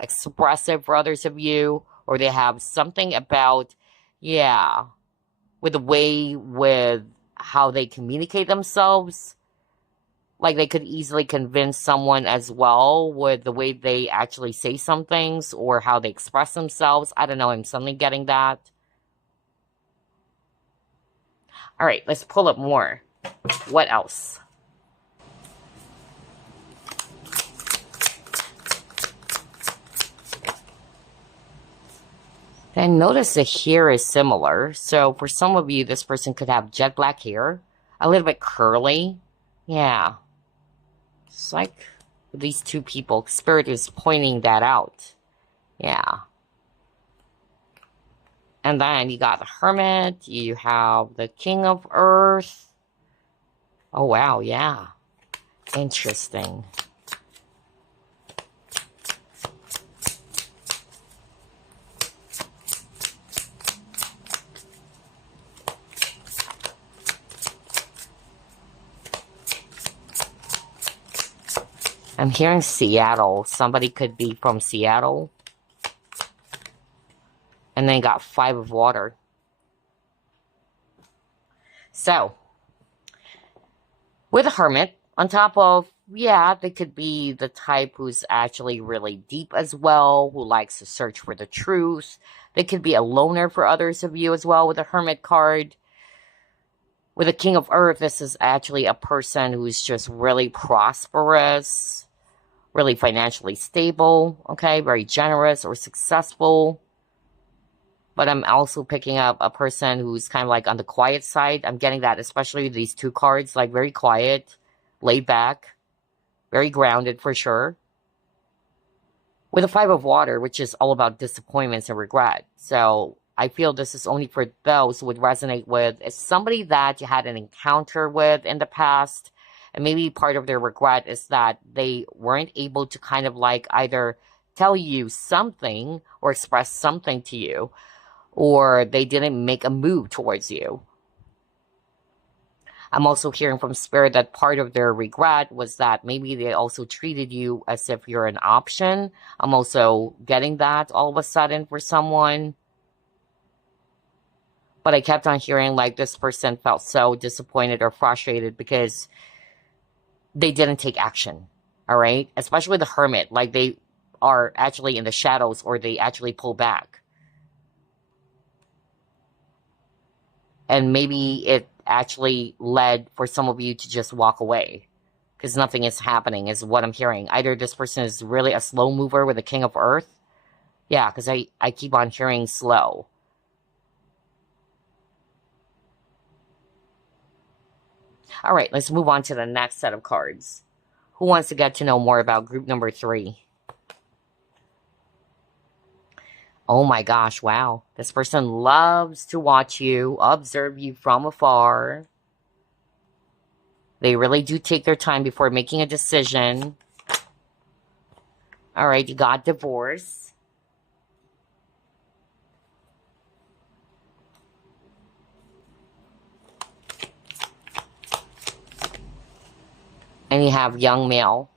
expressive for others of you, or they have something about, yeah, with the way with how they communicate themselves. Like they could easily convince someone as well with the way they actually say some things or how they express themselves. I don't know, I'm suddenly getting that. All right, let's pull up more. What else? And notice the hair is similar. So for some of you, this person could have jet black hair, a little bit curly. Yeah. It's like these two people, Spirit is pointing that out. Yeah. And then you got the Hermit, you have the King of Earth. Oh, wow, yeah. Interesting. I'm hearing Seattle. Somebody could be from Seattle. And then you got 5 of water. So, with a Hermit, on top of, yeah, they could be the type who's actually really deep as well, who likes to search for the truth. They could be a loner for others of you as well with a Hermit card. With a King of Earth, this is actually a person who's just really prosperous, really financially stable, okay, very generous or successful. But I'm also picking up a person who's kind of like on the quiet side. I'm getting that, especially these 2 cards, like very quiet, laid back, very grounded for sure. With a 5 of water, which is all about disappointments and regret. So I feel this is only for those who would resonate with. It's somebody that you had an encounter with in the past. And maybe part of their regret is that they weren't able to kind of like either tell you something or express something to you, or they didn't make a move towards you. I'm also hearing from Spirit that part of their regret was that maybe they also treated you as if you're an option. I'm also getting that all of a sudden for someone. But I kept on hearing like this person felt so disappointed or frustrated because they didn't take action. All right? Especially the Hermit. Like they are actually in the shadows, or they actually pull back. And maybe it actually led for some of you to just walk away because nothing is happening, is what I'm hearing. Either this person is really a slow mover with the King of Earth. Yeah, because I keep on hearing slow. All right, let's move on to the next set of cards. Who wants to get to know more about group number 3? Oh my gosh, wow. This person loves to watch you, observe you from afar. They really do take their time before making a decision. All right, you got divorce. And you have young male.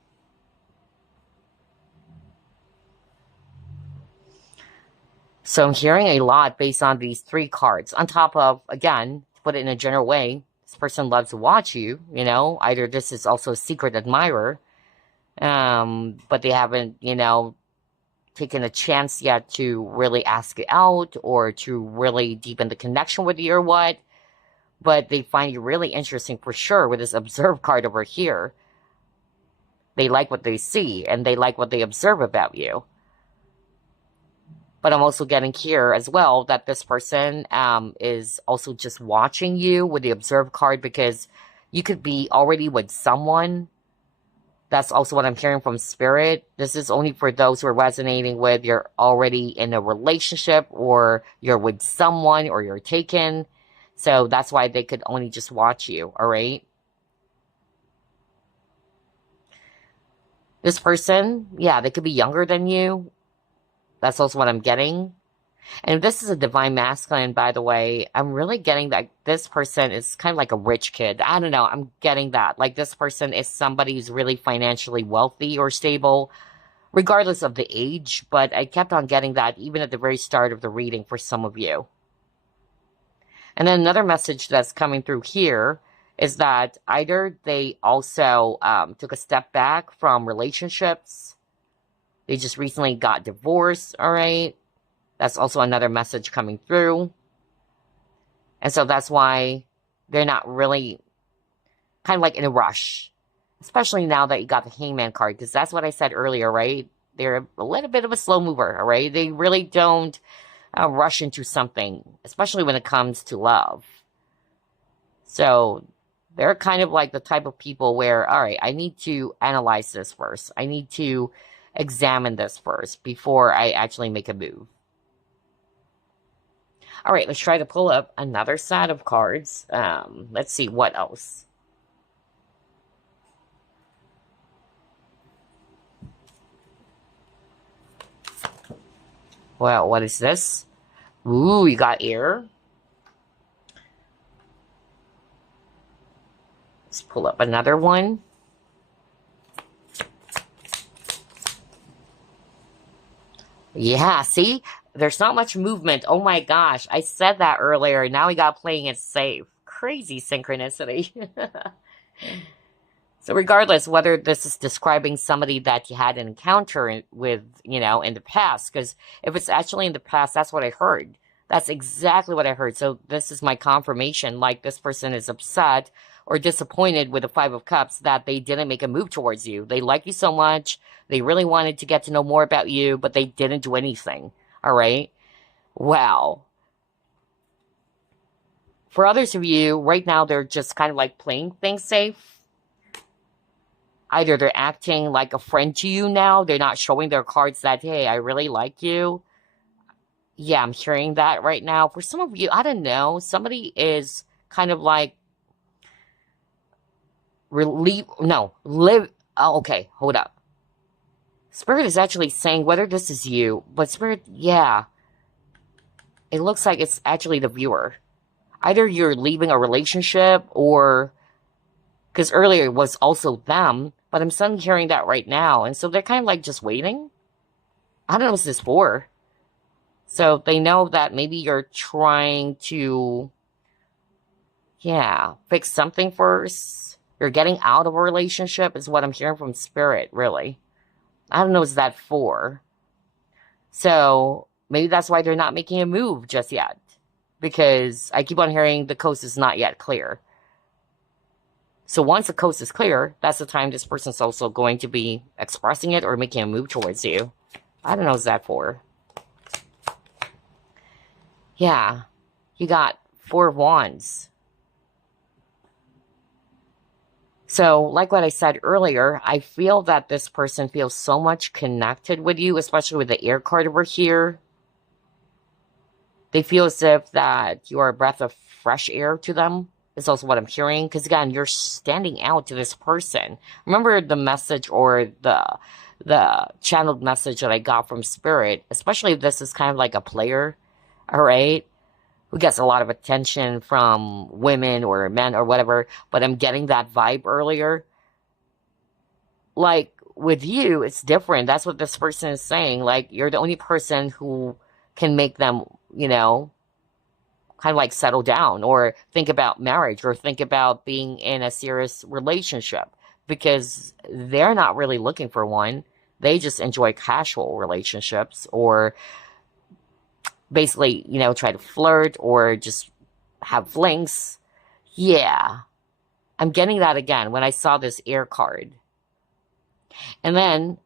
So I'm hearing a lot based on these 3 cards. On top of, again, to put it in a general way, this person loves to watch you, Either this is also a secret admirer, but they haven't, taken a chance yet to really ask it out or to really deepen the connection with you or what. But they find you really interesting for sure with this observe card over here. They like what they see and they like what they observe about you. But I'm also getting here as well that this person is also just watching you with the observe card, because you could be already with someone. That's also what I'm hearing from Spirit. This is only for those who are resonating with you're already in a relationship, or you're with someone, or you're taken. So that's why they could only just watch you, all right? This person, yeah, they could be younger than you. That's also what I'm getting. And if this is a divine masculine, by the way, I'm really getting that this person is kind of like a rich kid. I don't know. I'm getting that. Like this person is somebody who's really financially wealthy or stable, regardless of the age. But I kept on getting that even at the very start of the reading for some of you. And then another message that's coming through here is that either they also took a step back from relationships. They just recently got divorced, all right? That's also another message coming through. And so that's why they're not really kind of like in a rush. Especially now that you got the Hangman card. Because that's what I said earlier, right? They're a little bit of a slow mover, all right? They really don't rush into something. Especially when it comes to love. So they're kind of like the type of people where, all right, I need to analyze this first. I need to examine this first before I actually make a move. All right, let's try to pull up another set of cards. Let's see what else. Well, what is this? Ooh, you got air. Let's pull up another one. Yeah, see? There's not much movement. Oh my gosh, I said that earlier. Now we got playing it safe. Crazy synchronicity. So regardless, whether this is describing somebody that you had an encounter with, you know, in the past, because if it's actually in the past, that's what I heard. That's exactly what I heard. So this is my confirmation, like this person is upset or disappointed with the Five of Cups that they didn't make a move towards you. They like you so much. They really wanted to get to know more about you, but they didn't do anything. All right? Wow. For others of you, right now, they're just kind of like playing things safe. Either they're acting like a friend to you now. They're not showing their cards that, hey, I really like you. Yeah, I'm hearing that right now. For some of you, I don't know. Somebody is kind of like live. Oh, okay, hold up. Spirit is actually saying whether this is you, but Spirit, yeah. It looks like it's actually the viewer. Either you're leaving a relationship or... Because earlier it was also them, but I'm suddenly hearing that right now. And so they're kind of like just waiting. I don't know what this is for. So they know that maybe you're trying to, yeah, fix something first. You're getting out of a relationship is what I'm hearing from Spirit, really. I don't know what that for. So maybe that's why they're not making a move just yet. Because I keep on hearing the coast is not yet clear. So once the coast is clear, that's the time this person's also going to be expressing it or making a move towards you. I don't know what that for. Yeah, you got Four of Wands. So, like what I said earlier, I feel that this person feels so much connected with you, especially with the air card over here. They feel as if that you are a breath of fresh air to them. Is also what I'm hearing. Because, again, you're standing out to this person. Remember the message or the channeled message that I got from Spirit, especially if this is kind of like a player, all right, who gets a lot of attention from women or men or whatever, but I'm getting that vibe earlier. Like, with you, it's different. That's what this person is saying. Like, you're the only person who can make them, you know, kind of like settle down or think about marriage or think about being in a serious relationship because they're not really looking for one. They just enjoy casual relationships or basically, you know, try to flirt or just have flings. Yeah. I'm getting that again when I saw this air card. And then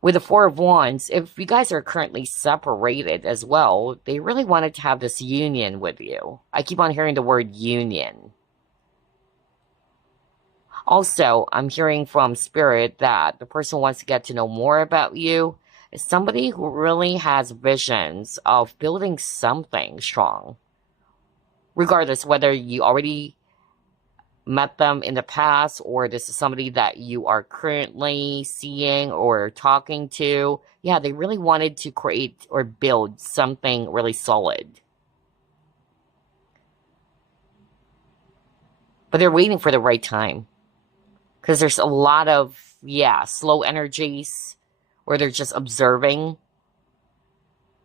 with the Four of Wands, if you guys are currently separated as well, they really wanted to have this union with you. I keep on hearing the word union. Also, I'm hearing from Spirit that the person wants to get to know more about you is somebody who really has visions of building something strong. Regardless whether you already met them in the past, or this is somebody that you are currently seeing or talking to. Yeah, they really wanted to create or build something really solid. But they're waiting for the right time. Because there's a lot of, yeah, slow energies where they're just observing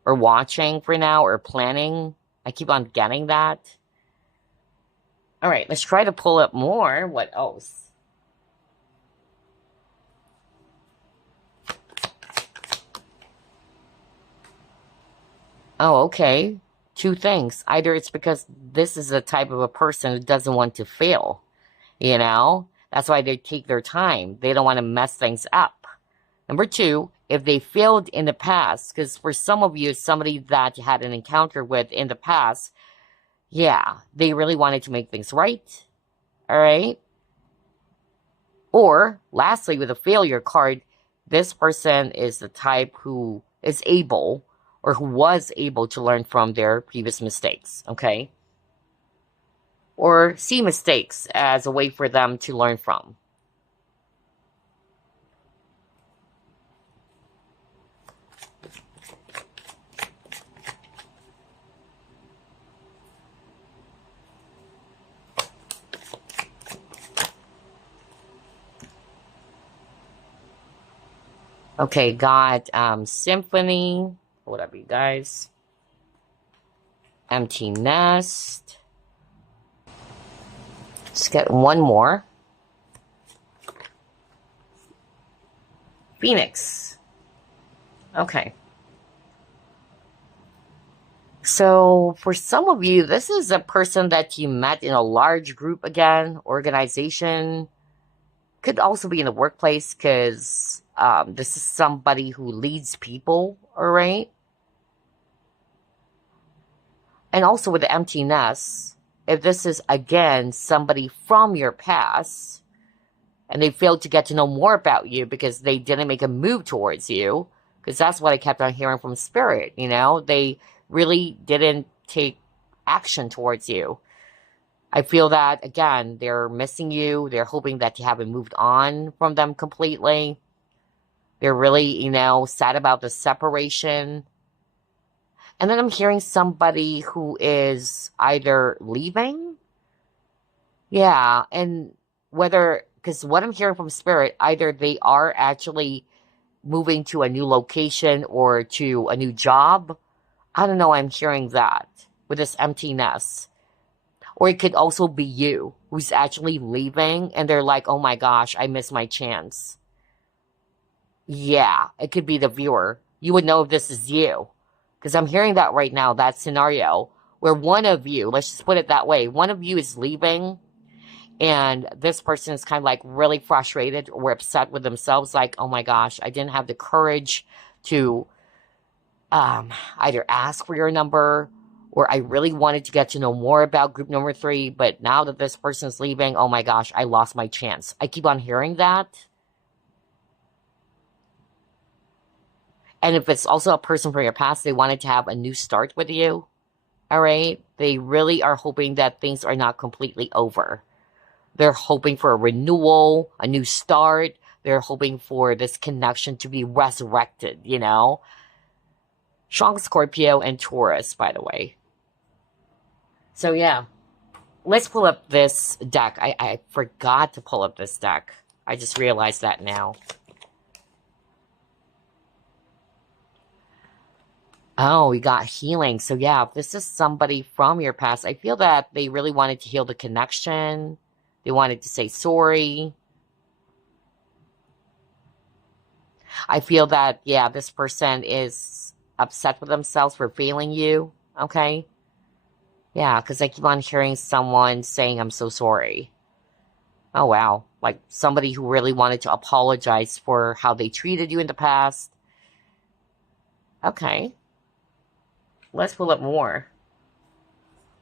or watching for now or planning. I keep on getting that. All right, let's try to pull up more. What else? Oh, okay. Two things. Either it's because this is the type of a person who doesn't want to fail, you know? That's why they take their time. They don't want to mess things up. Number two, if they failed in the past, because for some of you, somebody that you had an encounter with in the past, yeah, they really wanted to make things right. All right? Or, lastly, with a failure card, this person is the type who is able or who was able to learn from their previous mistakes, okay? Or see mistakes as a way for them to learn from. Okay, got Symphony, whatever you guys. Empty Nest. Let's get one more. Phoenix. Okay. So for some of you, this is a person that you met in a large group again, organization. Could also be in the workplace because this is somebody who leads people, all right? And also with the empty nest, if this is, again, somebody from your past, and they failed to get to know more about you because they didn't make a move towards you, because that's what I kept on hearing from Spirit, you know? They really didn't take action towards you. I feel that, again, they're missing you. They're hoping that you haven't moved on from them completely. They're really, you know, sad about the separation. And then I'm hearing somebody who is either leaving. Yeah, and whether, because what I'm hearing from Spirit, either they are actually moving to a new location or to a new job. I don't know, I'm hearing that with this empty nest. Or it could also be you who's actually leaving and they're like, oh my gosh, I missed my chance. Yeah, it could be the viewer. You would know if this is you. Because I'm hearing that right now, that scenario where one of you, let's just put it that way, one of you is leaving and this person is kind of like really frustrated or upset with themselves, like, oh my gosh, I didn't have the courage to either ask for your number or I really wanted to get to know more about group number 3, but now that this person's leaving, oh my gosh, I lost my chance. I keep on hearing that. And if it's also a person from your past, they wanted to have a new start with you, all right? They really are hoping that things are not completely over. They're hoping for a renewal, a new start. They're hoping for this connection to be resurrected, you know? Strong Scorpio and Taurus, by the way. So, yeah. Let's pull up this deck. I forgot to pull up this deck. I just realized that now. Oh, we got healing. So, yeah, if this is somebody from your past, I feel that they really wanted to heal the connection. They wanted to say sorry. I feel that, yeah, this person is upset with themselves for failing you, okay? Yeah, because I keep on hearing someone saying, I'm so sorry. Oh, wow. Like somebody who really wanted to apologize for how they treated you in the past. Okay. Let's pull up more.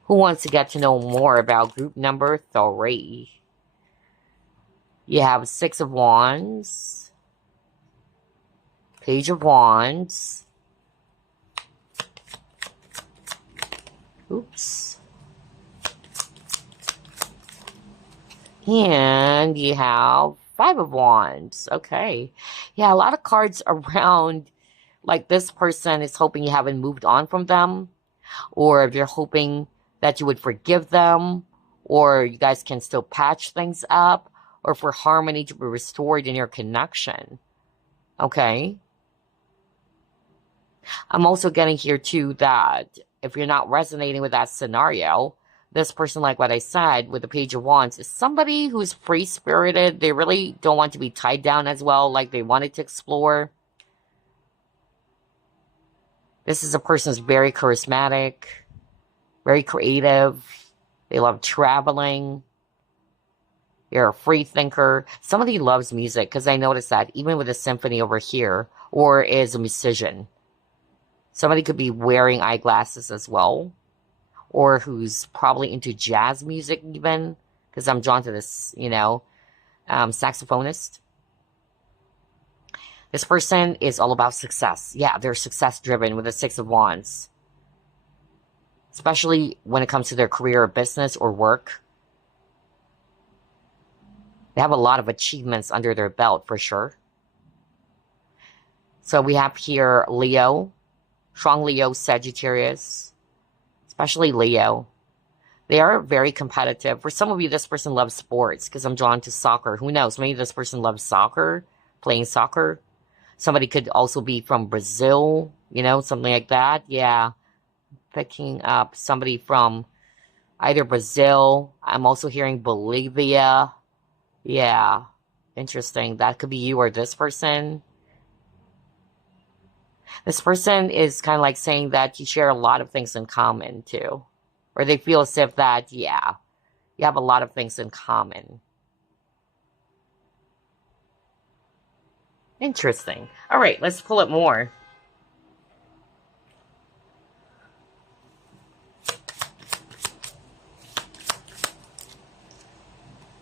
Who wants to get to know more about group number 3? You have 6 of Wands. Page of Wands. Oops. And you have Five of Wands. Okay. Yeah, a lot of cards around, like this person is hoping you haven't moved on from them, or if you're hoping that you would forgive them, or you guys can still patch things up, or for harmony to be restored in your connection. Okay. I'm also getting here too that if you're not resonating with that scenario, this person, like what I said with the Page of Wands, is somebody who's free-spirited. They really don't want to be tied down as well, like they wanted to explore. This is a person who's very charismatic, very creative. They love traveling. You're a free thinker. Somebody loves music, because I noticed that even with a symphony over here, or is a musician. Somebody could be wearing eyeglasses as well, or who's probably into jazz music even, because I'm drawn to this, saxophonist. This person is all about success. Yeah, they're success-driven with the Six of Wands, especially when it comes to their career or business or work. They have a lot of achievements under their belt, for sure. So we have here Leo, strong Leo, Sagittarius, especially Leo. They are very competitive. For some of you, this person loves sports, because I'm drawn to soccer. Who knows? Maybe this person loves soccer, playing soccer. Somebody could also be from Brazil, something like that. Yeah, picking up somebody from either Brazil. I'm also hearing Bolivia. Yeah, interesting. That could be you or this person. This person is kind of like saying that you share a lot of things in common too. Or they feel as if that, yeah, you have a lot of things in common. Interesting. All right, let's pull it more.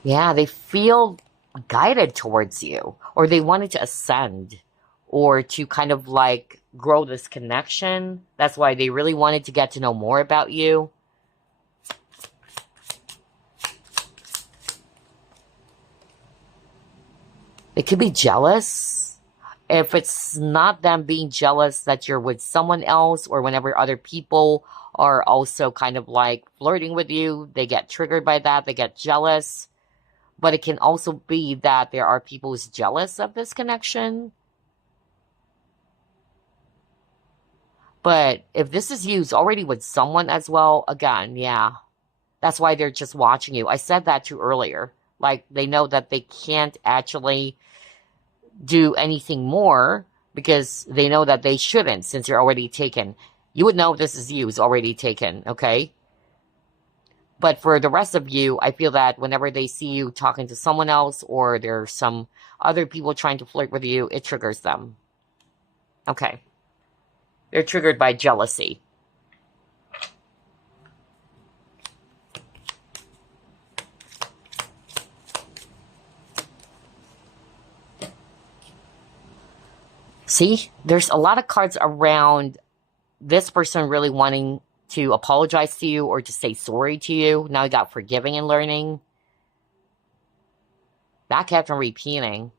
Yeah, they feel guided towards you, or they wanted to ascend, or to kind of like grow this connection. That's why they really wanted to get to know more about you. They could be jealous. If it's not them being jealous that you're with someone else, or whenever other people are also kind of like flirting with you, they get triggered by that, they get jealous. But it can also be that there are people who's jealous of this connection. But if this is you, already with someone as well, again, yeah. That's why they're just watching you. I said that too earlier. Like, they know that they can't actually do anything more, because they know that they shouldn't, since you're already taken. You would know if this is you, is already taken, okay? But for the rest of you, I feel that whenever they see you talking to someone else, or there's some other people trying to flirt with you, it triggers them. Okay. They're triggered by jealousy. See, there's a lot of cards around this person really wanting to apologize to you or to say sorry to you. Now you got forgiving and learning. That kept on repeating.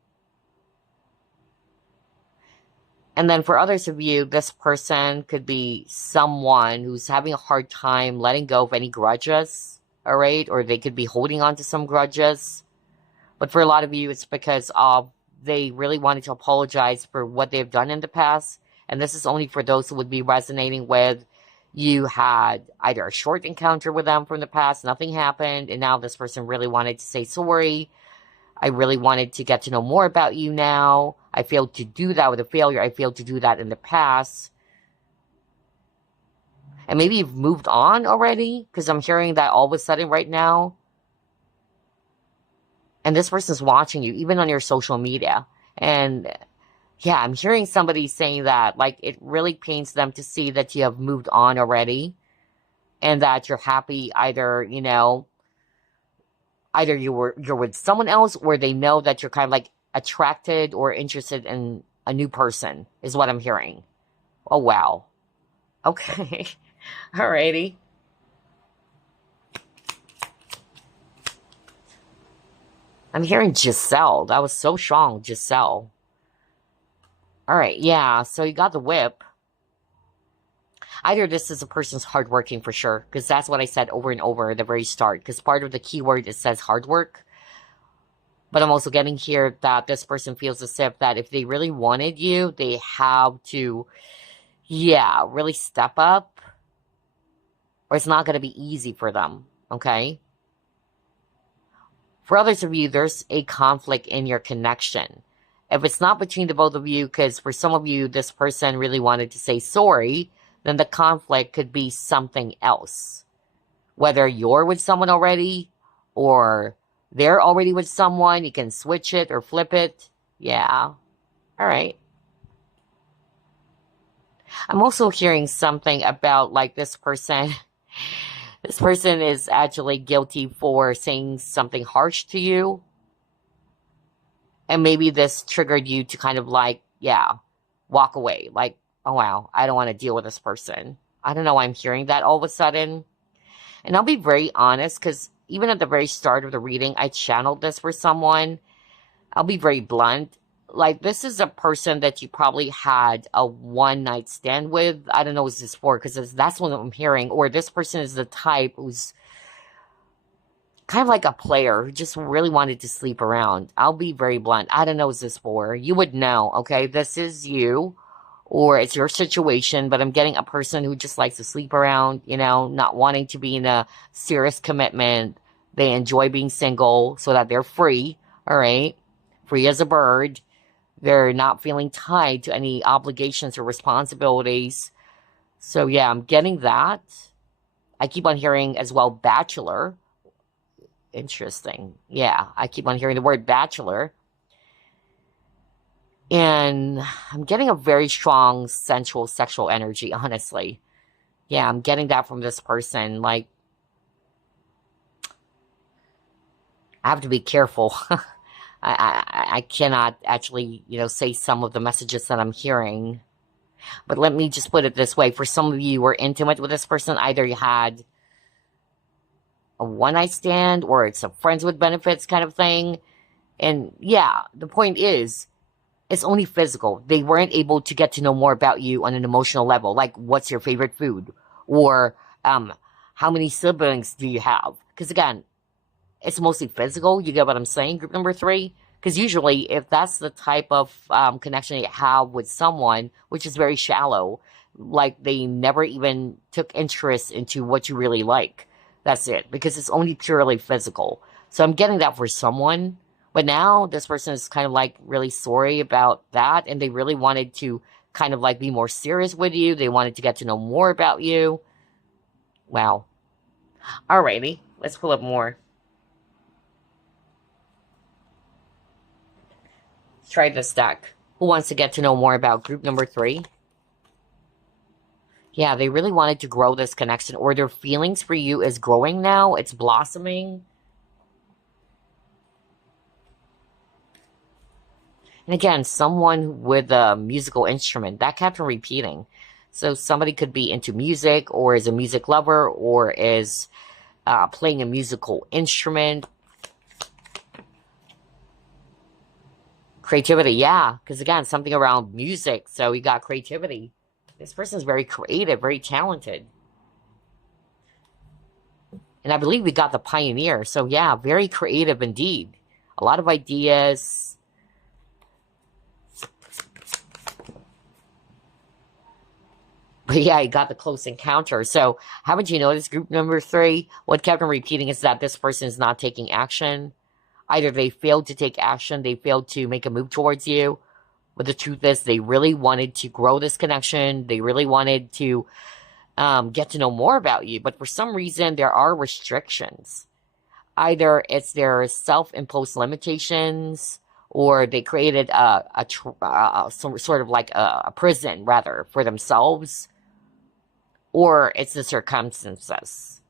And then for others of you, this person could be someone who's having a hard time letting go of any grudges, all right? Or they could be holding on to some grudges. But for a lot of you, it's because they really wanted to apologize for what they've done in the past. And this is only for those who would be resonating with, you had either a short encounter with them from the past, nothing happened, and now this person really wanted to say sorry. I really wanted to get to know more about you now. I failed to do that with a failure. I failed to do that in the past. And maybe you've moved on already, because I'm hearing that all of a sudden right now. And this person's watching you, even on your social media. And yeah, I'm hearing somebody saying that, like, it really pains them to see that you have moved on already. And that you're happy either, either you're with someone else, or they know that you're kind of like attracted or interested in a new person, is what I'm hearing. Oh, wow. Okay. Alrighty. I'm hearing Giselle. That was so strong, Giselle. All right, yeah, so you got the whip. Either this is a person's hardworking for sure, because that's what I said over and over at the very start, because part of the keyword, it says hard work. But I'm also getting here that this person feels as if that if they really wanted you, they have to, yeah, really step up, or it's not going to be easy for them, okay? For others of you, there's a conflict in your connection. If it's not between the both of you, because for some of you, this person really wanted to say sorry, then the conflict could be something else. Whether you're with someone already, or they're already with someone, you can switch it or flip it. Yeah. All right. I'm also hearing something about like this person. This person is actually guilty for saying something harsh to you. And maybe this triggered you to kind of like, yeah, walk away. Like, oh, wow, I don't want to deal with this person. I don't know why I'm hearing that all of a sudden. And I'll be very honest, because even at the very start of the reading, I channeled this for someone. I'll be very blunt. Like, this is a person that you probably had a one-night stand with. I don't know what this for, because that's what I'm hearing. Or this person is the type who's kind of like a player who just really wanted to sleep around. I'll be very blunt. I don't know what this for. You would know, okay? This is you, or it's your situation, but I'm getting a person who just likes to sleep around, you know, not wanting to be in a serious commitment. They enjoy being single so that they're free, all right? Free as a bird. They're not feeling tied to any obligations or responsibilities. So, yeah, I'm getting that. I keep on hearing as well, bachelor. Interesting. Yeah, I keep on hearing the word bachelor. And I'm getting a very strong sensual sexual energy, honestly. Yeah, I'm getting that from this person. Like, I have to be careful. I cannot actually, you know, say some of the messages that I'm hearing. But let me just put it this way. For some of you who are intimate with this person, either you had a one-night stand or it's a friends with benefits kind of thing. And yeah, the point is, it's only physical. They weren't able to get to know more about you on an emotional level. Like, what's your favorite food? Or how many siblings do you have? Because again, it's mostly physical. You get what I'm saying? Group number 3. Because usually, if that's the type of connection you have with someone, which is very shallow, like they never even took interest into what you really like. That's it. Because it's only purely physical. So I'm getting that for someone. But now this person is kind of like really sorry about that. And they really wanted to kind of like be more serious with you. They wanted to get to know more about you. Wow. Alrighty. Let's pull up more. Let's try this deck. Who wants to get to know more about group number 3? Yeah, they really wanted to grow this connection, or their feelings for you is growing now. It's blossoming. And again, someone with a musical instrument. That kept on repeating. So somebody could be into music, or is a music lover, or is playing a musical instrument. Creativity, yeah. Because again, something around music. So you got creativity. This person is very creative, very talented. And I believe we got the pioneer. So yeah, very creative indeed. A lot of ideas. But yeah, you got the close encounter. So haven't you noticed group number 3? What kept on repeating is that this person is not taking action. Either they failed to take action, they failed to make a move towards you. But the truth is, they really wanted to grow this connection. They really wanted to get to know more about you. But for some reason, there are restrictions. Either it's their self-imposed limitations, or they created some sort of like a prison, rather, for themselves. Or it's the circumstances.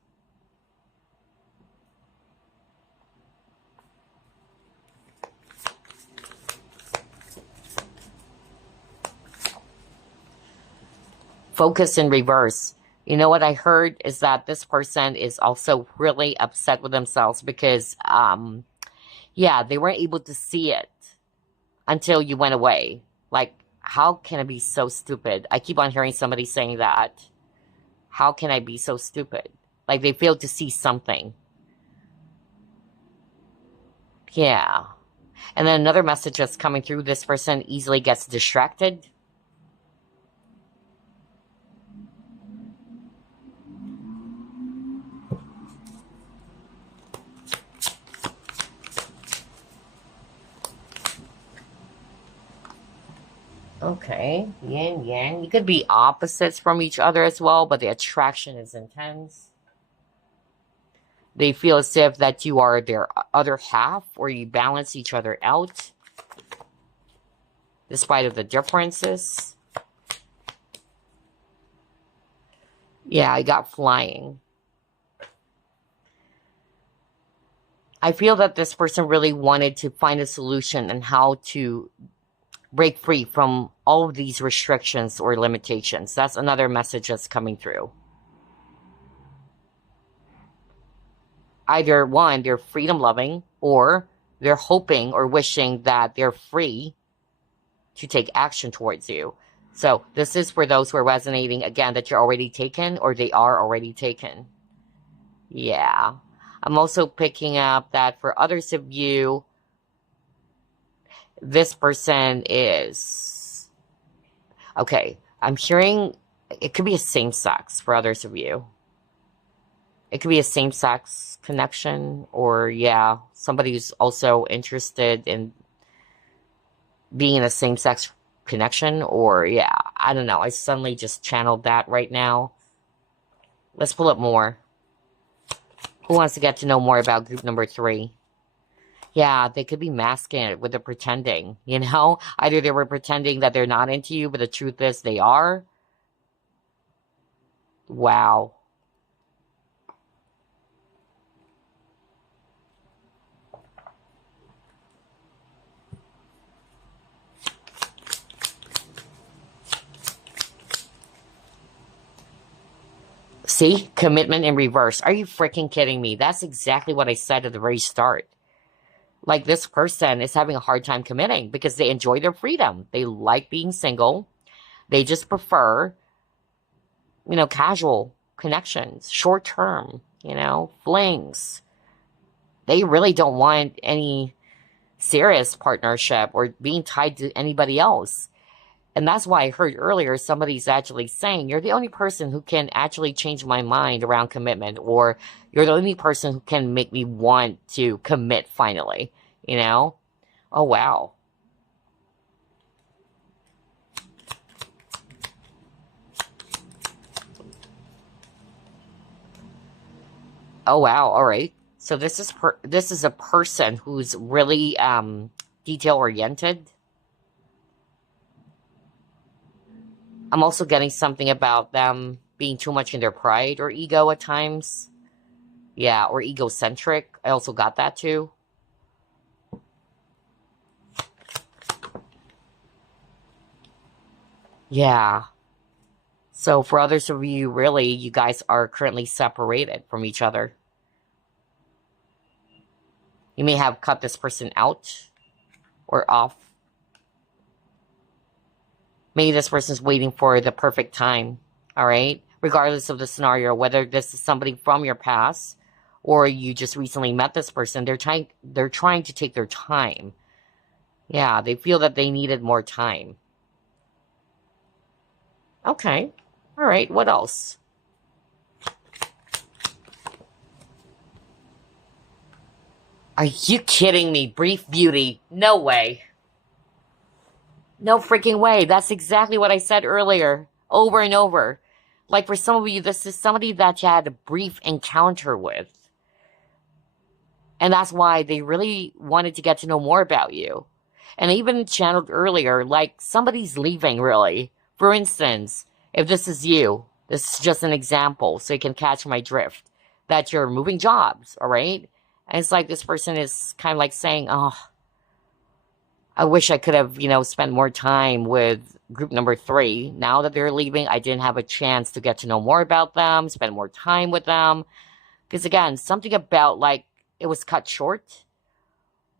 Focus in reverse. You know what I heard is that this person is also really upset with themselves because, Yeah, they weren't able to see it until you went away. Like, how can I be so stupid? I keep on hearing somebody saying that. How can I be so stupid? Like, they failed to see something. Yeah. And then another message that's coming through, this person easily gets distracted. Okay, yin yang. You could be opposites from each other as well, but the attraction is intense. They feel as if that you are their other half, or you balance each other out, despite of the differences. Yeah, I got flying. I feel that this person really wanted to find a solution on how to break free from all of these restrictions or limitations. That's another message that's coming through. Either one, they're freedom loving, or they're hoping or wishing that they're free to take action towards you. So this is for those who are resonating, again, that you're already taken or they are already taken. Yeah. I'm also picking up that for others of you, this person is... Okay, I'm hearing it could be a same sex for others of you. It could be a same-sex connection, or, yeah, somebody who's also interested in being in a same-sex connection, or, yeah, I don't know. I suddenly just channeled that right now. Let's pull up more. Who wants to get to know more about group number 3? Yeah, they could be masking it with the pretending, you know? Either they were pretending that they're not into you, but the truth is they are. Wow. See? Commitment in reverse. Are you freaking kidding me? That's exactly what I said at the very start. Like, this person is having a hard time committing because they enjoy their freedom. They like being single. They just prefer, casual connections, short term, flings. They really don't want any serious partnership or being tied to anybody else. And that's why I heard earlier somebody's actually saying, you're the only person who can actually change my mind around commitment, or you're the only person who can make me want to commit finally, Oh, wow. Oh, wow. All right. So this is a person who's really detail oriented. I'm also getting something about them being too much in their pride or ego at times. Yeah, or egocentric. I also got that too. Yeah. So for others of you, really, you guys are currently separated from each other. You may have cut this person out or off. Maybe this person's waiting for the perfect time, all right? Regardless of the scenario, whether this is somebody from your past or you just recently met this person, they're trying to take their time. Yeah, they feel that they needed more time. Okay. All right, what else? Are you kidding me? Brief beauty. No way. No freaking way. That's exactly what I said earlier. Over and over. Like, for some of you, this is somebody that you had a brief encounter with. And that's why they really wanted to get to know more about you. And I even channeled earlier, like, somebody's leaving, really. For instance, if this is you, this is just an example, so you can catch my drift, that you're moving jobs, all right? And it's like this person is kind of like saying, oh, I wish I could have, spent more time with group number 3. Now that they're leaving, I didn't have a chance to get to know more about them, spend more time with them. Because again, something about, like, it was cut short,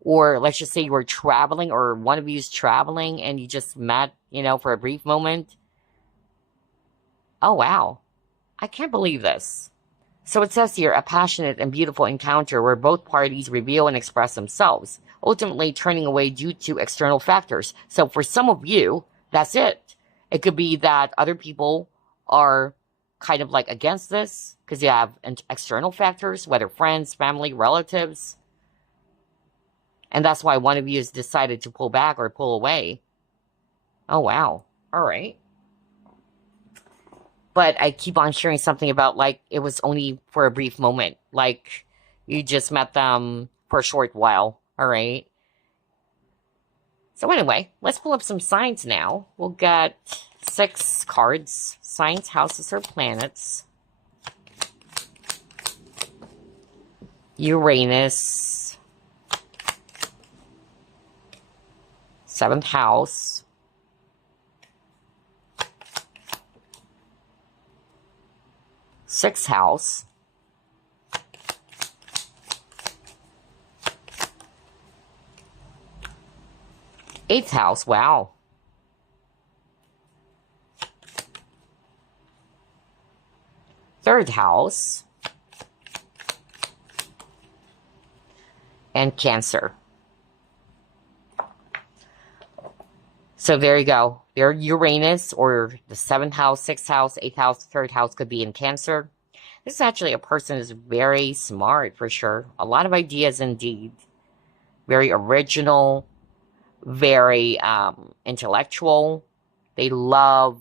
Or let's just say you were traveling, or one of you is traveling and you just met, for a brief moment. Oh, wow. I can't believe this. So it says here, a passionate and beautiful encounter where both parties reveal and express themselves, ultimately turning away due to external factors. So for some of you, that's it. It could be that other people are kind of like against this because you have external factors, whether friends, family, relatives. And that's why one of you has decided to pull back or pull away. Oh, wow. All right. But I keep on sharing something about, like, it was only for a brief moment. Like, you just met them for a short while. All right. So anyway, let's pull up some signs now. We'll get 6 cards. Signs, houses, or planets. Uranus. 7th house. 6th house. 8th house, wow. 3rd house. And Cancer. So there you go. There, Uranus, or the 7th house, 6th house, 8th house, 3rd house could be in Cancer. This is actually a person who's very smart, for sure. A lot of ideas indeed. Very original, very intellectual. They love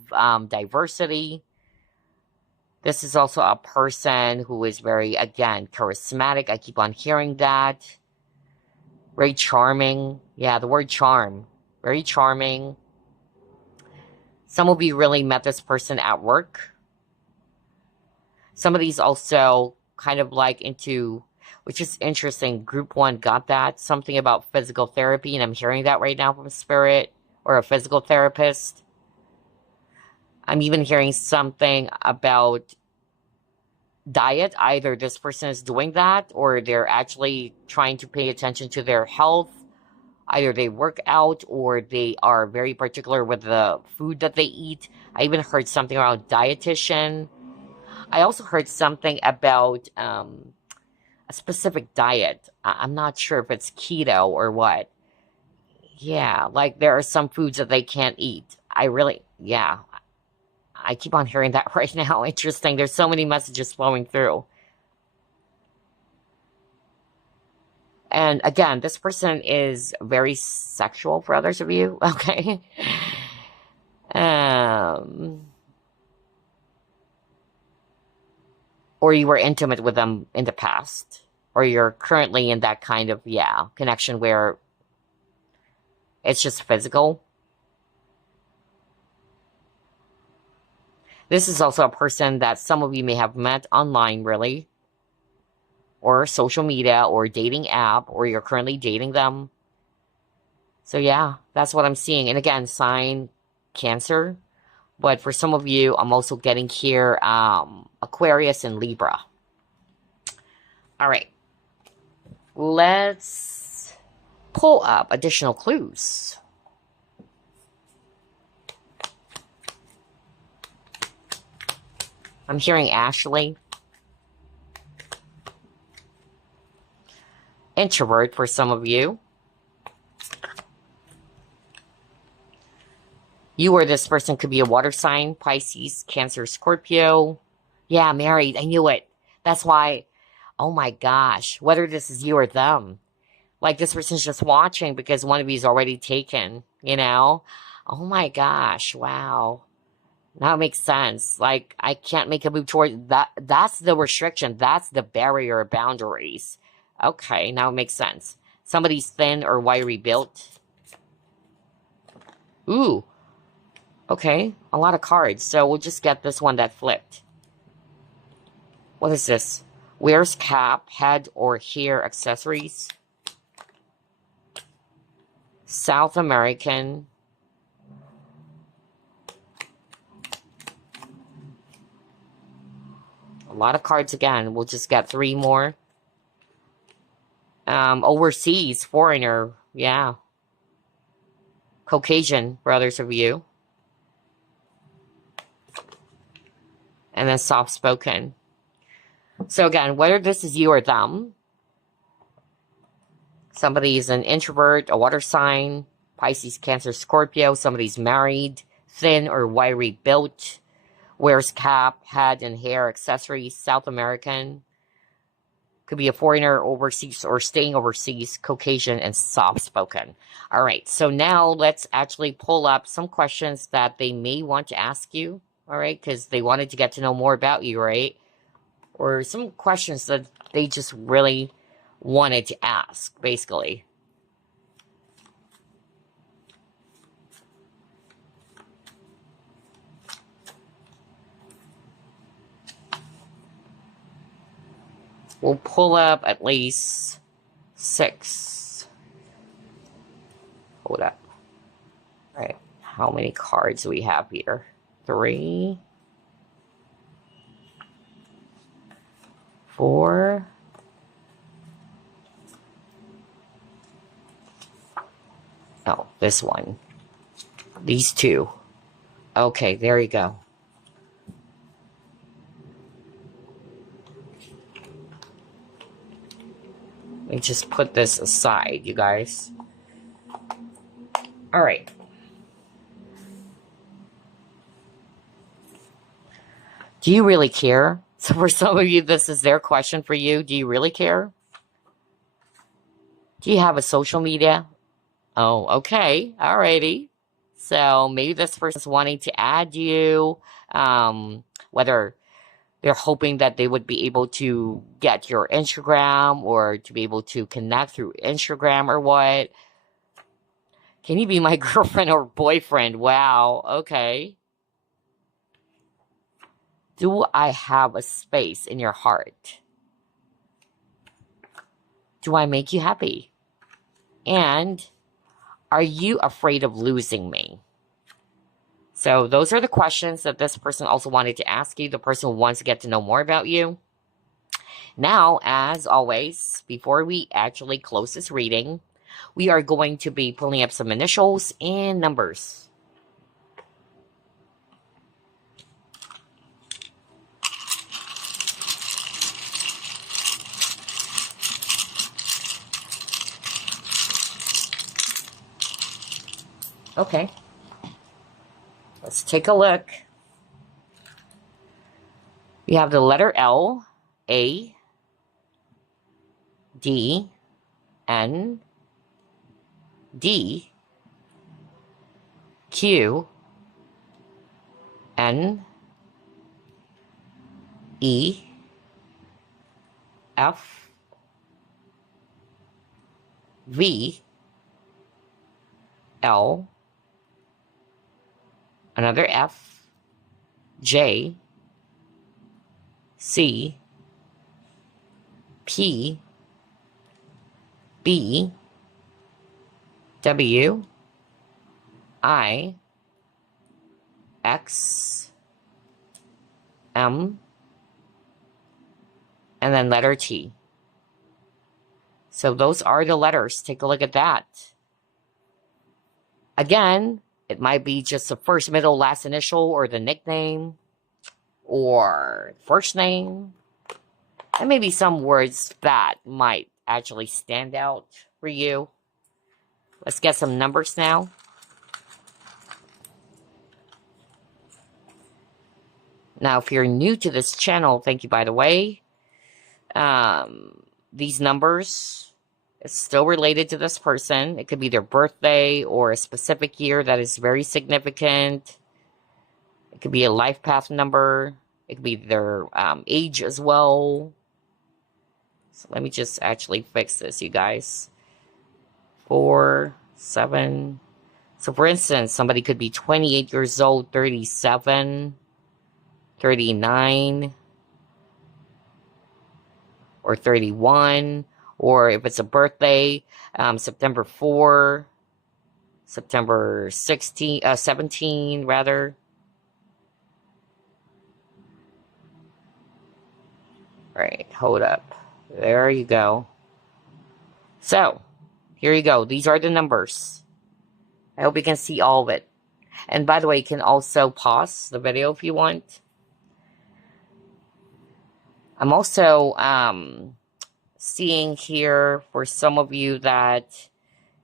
diversity. This is also a person who is very, again, charismatic. I keep on hearing that. Very charming. Yeah, the word charm. Very charming. Some of you really met this person at work. Some of these also kind of like into, which is interesting, group 1 got that. Something about physical therapy, and I'm hearing that right now from Spirit, or a physical therapist. I'm even hearing something about diet. Either this person is doing that, or they're actually trying to pay attention to their health. Either they work out, or they are very particular with the food that they eat. I even heard something around dietitian. I also heard something about a specific diet. I'm not sure if it's keto or what. Yeah, like there are some foods that they can't eat. Yeah. I keep on hearing that right now. Interesting. There's so many messages flowing through. And again, this person is very sexual for others of you. Okay. Or you were intimate with them in the past. Or you're currently in that kind of, connection where it's just physical. This is also a person that some of you may have met online, really. Or social media, or dating app, or you're currently dating them. So yeah, that's what I'm seeing. And again, sign Cancer. But for some of you, I'm also getting here Aquarius and Libra. All right. Let's pull up additional clues. I'm hearing Ashley. Introvert for some of you. You or this person could be a water sign, Pisces, Cancer, Scorpio. Yeah, married. I knew it. That's why, oh my gosh, whether this is you or them. Like this person's just watching because one of you is already taken, Oh my gosh, wow. Now it makes sense. Like, I can't make a move toward that. That's the restriction. That's the barrier boundaries. Okay, now it makes sense. Somebody's thin or wiry built. Ooh. Okay, a lot of cards. So we'll just get this one that flipped. What is this? Wears cap, head or hair accessories. South American. A lot of cards again. We'll just get 3 more. Overseas, foreigner, yeah. Caucasian, for others of you. And then soft-spoken. So again, whether this is you or them, somebody's an introvert, a water sign, Pisces, Cancer, Scorpio, somebody's married, thin or wiry built, wears cap, hat, and hair accessories, South American, could be a foreigner, overseas, or staying overseas, Caucasian, and soft-spoken. All right, so now let's actually pull up some questions that they may want to ask you, all right, because they wanted to get to know more about you, right? Or some questions that they just really wanted to ask, basically. We'll pull up at least 6. Hold up. All right, how many cards do we have here? 3, 4. Oh, this one. These 2. Okay, there you go. Let me just put this aside, you guys. All right. Do you really care? So for some of you, this is their question for you. Do you really care? Do you have a social media? Oh, okay. Alrighty. So maybe this person's wanting to add you, whether they're hoping that they would be able to get your Instagram or to be able to connect through Instagram or what. Can you be my girlfriend or boyfriend? Wow. Okay. Do I have a space in your heart? Do I make you happy? And are you afraid of losing me? So those are the questions that this person also wanted to ask you. The person who wants to get to know more about you. Now, as always, before we actually close this reading, we are going to be pulling up some initials and numbers. Okay. Let's take a look. We have the letter L, A, D, N, D, Q, N, E, F, V, L, another F, J, C, P, B, W, I, X, M, and then letter T. So those are the letters. Take a look at that. Again, it might be just the first, middle, last initial, or the nickname, or first name. And maybe some words that might actually stand out for you. Let's get some numbers now. Now, if you're new to this channel, thank you, by the way. These numbers is still related to this person. It could be their birthday or a specific year that is very significant. It could be a life path number. It could be their age as well. So let me just actually fix this, you guys. 4, 7. So for instance, somebody could be 28 years old, 37, 39, or 31. Or if it's a birthday, September 4, September 17, rather. All right, hold up. There you go. So, here you go. These are the numbers. I hope you can see all of it. And by the way, you can also pause the video if you want. I'm also seeing here for some of you that,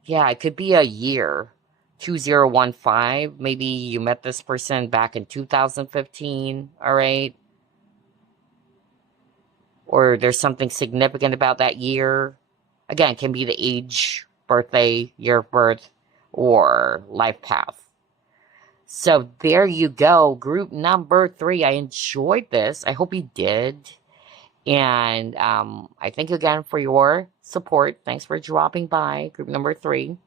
yeah, it could be a year. 2015. Maybe you met this person back in 2015, all right? Or there's something significant about that year. Again, it can be the age, birthday, year of birth, or life path. So there you go. Group number 3. I enjoyed this. I hope you did. And I thank you again for your support. Thanks for dropping by. Group number 3.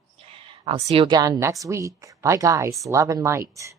I'll see you again next week. Bye, guys. Love and light.